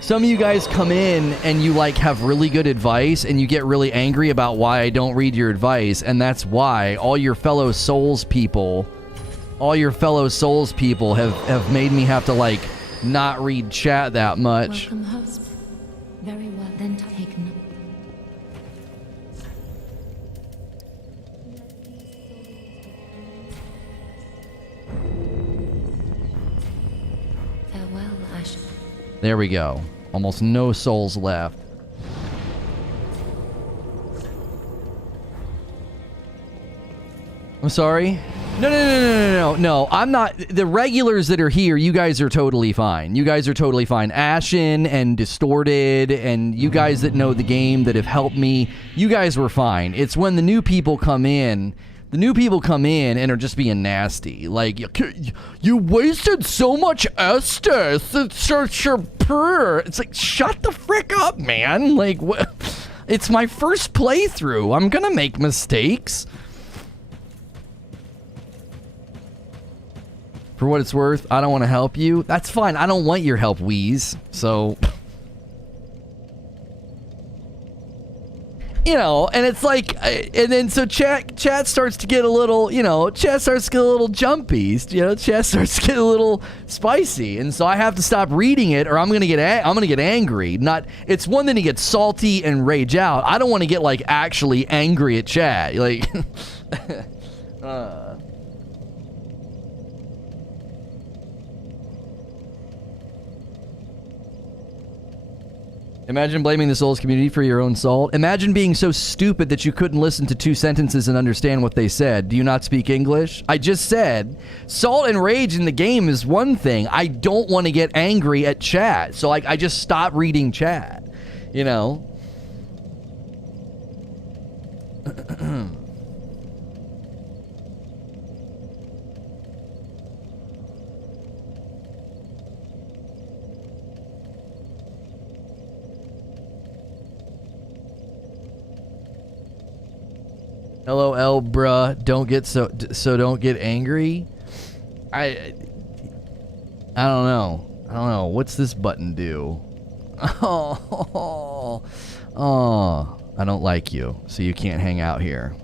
and you like have really good advice and you get really angry about why I don't read your advice, and that's why all your fellow souls people have made me have to like not read chat that much. Welcome, host. Very well. Then take note. Farewell, Ashen. There we go. Almost no souls left. I'm sorry? No. I'm not. The regulars that are here, you guys are totally fine. Ashen and Distorted and you guys that know the game that have helped me, you guys were fine. It's when the new people come in. The new people come in and are just being nasty. Like, you wasted so much Estus. It's like, shut the frick up, man. Like, it's my first playthrough. I'm gonna make mistakes. For what it's worth, I don't want to help you. That's fine. I don't want your help, Wheeze. So... You know, and it's like, and then so chat starts to get a little, chat starts to get a little jumpy, chat starts to get a little spicy, and so I have to stop reading it, or I'm gonna get angry. It's one thing to get salty and rage out. I don't want to get like actually angry at chat, like. Imagine blaming the Souls community for your own salt. Imagine being so stupid that you couldn't listen to 2 sentences and understand what they said. Do you not speak English? I just said, salt and rage in the game is one thing. I don't want to get angry at chat. So like, I just stop reading chat, LOL, bruh. Don't get angry. I don't know. I don't know. What's this button do? Oh, I don't like you, so you can't hang out here.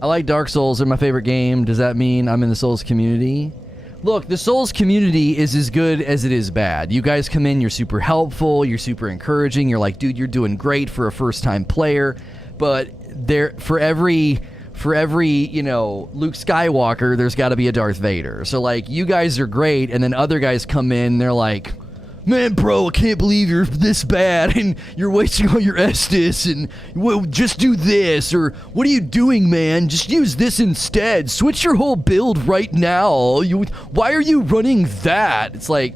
I like Dark Souls. They're my favorite game. Does that mean I'm in the Souls community? Look, the Souls community is as good as it is bad. You guys come in, you're super helpful, you're super encouraging, you're like, dude, you're doing great for a first-time player, but for every, you know, Luke Skywalker, there's got to be a Darth Vader. So, like, you guys are great, and then other guys come in, they're like, man, bro, I can't believe you're this bad, and you're wasting all your Estus, and well, just do this, or what are you doing, man? Just use this instead. Switch your whole build right now. Why are you running that? It's like...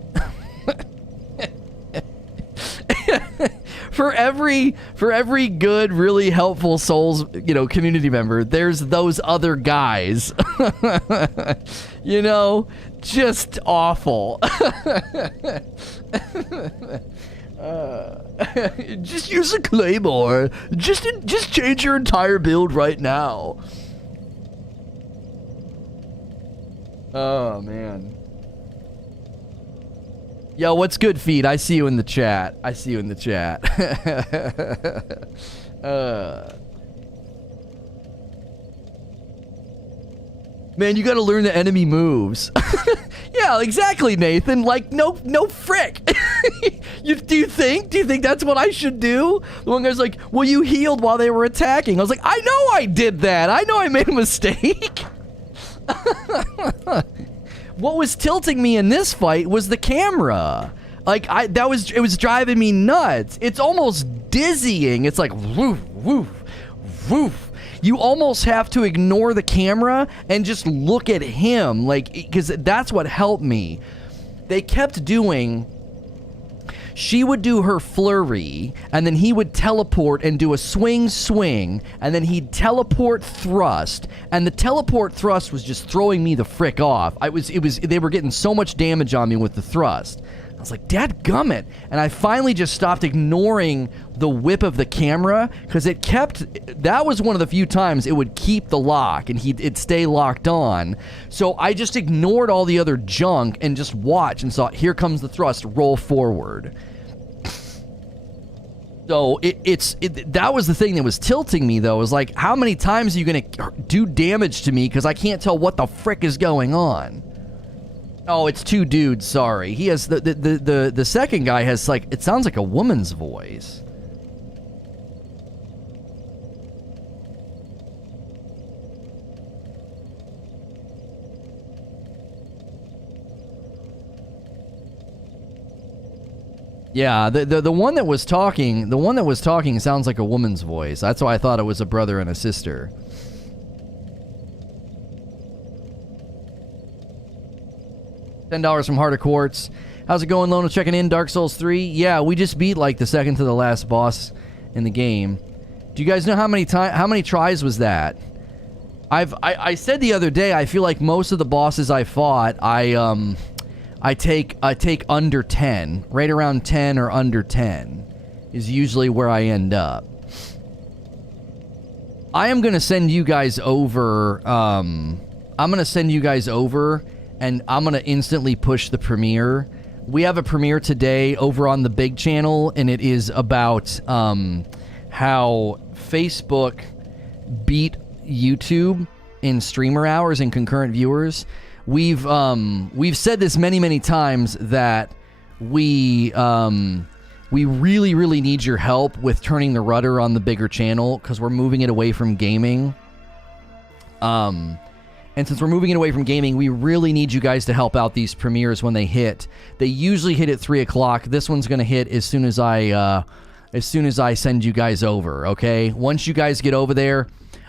For every good, really helpful Souls, you know, community member, there's those other guys. You know, just awful. Just use a claymore. Just change your entire build right now. Oh man. Yo, what's good, Feed? I see you in the chat. Man, you gotta learn the enemy moves. Yeah, exactly, Nathan. Like, no frick. Do you think that's what I should do? The one guy's like, well, you healed while they were attacking. I was like, I know I did that. I know I made a mistake. What was tilting me in this fight was the camera. Like, it was driving me nuts. It's almost dizzying. It's like, woof, woof, woof. You almost have to ignore the camera and just look at him. Like, because that's what helped me. They kept doing... She would do her flurry, and then he would teleport and do a swing, and then he'd teleport thrust, and the teleport thrust was just throwing me the frick off. They were getting so much damage on me with the thrust. I was like, dadgummit. And I finally just stopped ignoring the whip of the camera, because that was one of the few times it would keep the lock, and it'd stay locked on. So I just ignored all the other junk and just watched and saw, here comes the thrust, roll forward. So that was the thing that was tilting me, though, is like, how many times are you going to do damage to me, because I can't tell what the frick is going on. Oh, it's two dudes, sorry. He has, the second guy has, like, it sounds like a woman's voice. Yeah, the one that was talking sounds like a woman's voice. That's why I thought it was a brother and a sister. $10 from Heart of Quartz. How's it going, Lona? Checking in. Dark Souls 3. Yeah, we just beat like the second to the last boss in the game. Do you guys know how many tries was that? I said the other day, I feel like most of the bosses I fought, I take under 10. Right around 10 or under 10 is usually where I end up. I am going to send you guys over, and I'm going to instantly push the premiere. We have a premiere today over on the big channel, and it is about how Facebook beat YouTube in streamer hours and concurrent viewers. We've said this many times that we really need your help with turning the rudder on the bigger channel, because we're moving it away from gaming. And since we're moving it away from gaming, we really need you guys to help out these premieres when they hit. They usually hit at 3 o'clock. This one's going to hit as soon as I send you guys over, okay? Once you guys get over there,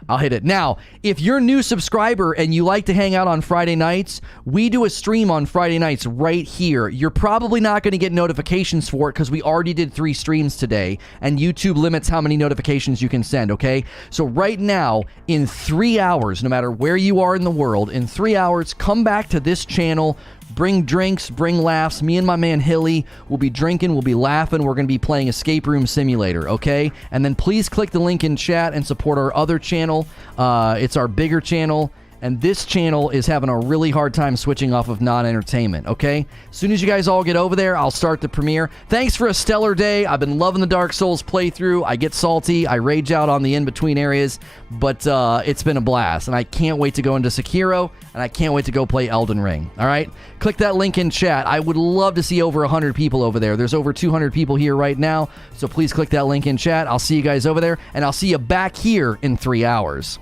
I'll hit it. Now, if you're a new subscriber and you like to hang out on Friday nights, we do a stream on Friday nights right here. You're probably not going to get notifications for it because we already did 3 streams today, and YouTube limits how many notifications you can send, okay? So right now, in 3 hours, no matter where you are in the world, in 3 hours, come back to this channel, bring drinks, bring laughs. Me and my man Hilly will be drinking, we'll be laughing, we're going to be playing Escape Room Simulator, okay? And then please click the link in chat and support our other channel. It's our bigger channel, and this channel is having a really hard time switching off of non-entertainment, okay? As soon as you guys all get over there, I'll start the premiere. Thanks for a stellar day. I've been loving the Dark Souls playthrough. I get salty. I rage out on the in-between areas, but it's been a blast, and I can't wait to go into Sekiro, and I can't wait to go play Elden Ring, all right? Click that link in chat. I would love to see over 100 people over there. There's over 200 people here right now, so please click that link in chat. I'll see you guys over there, and I'll see you back here in 3 hours.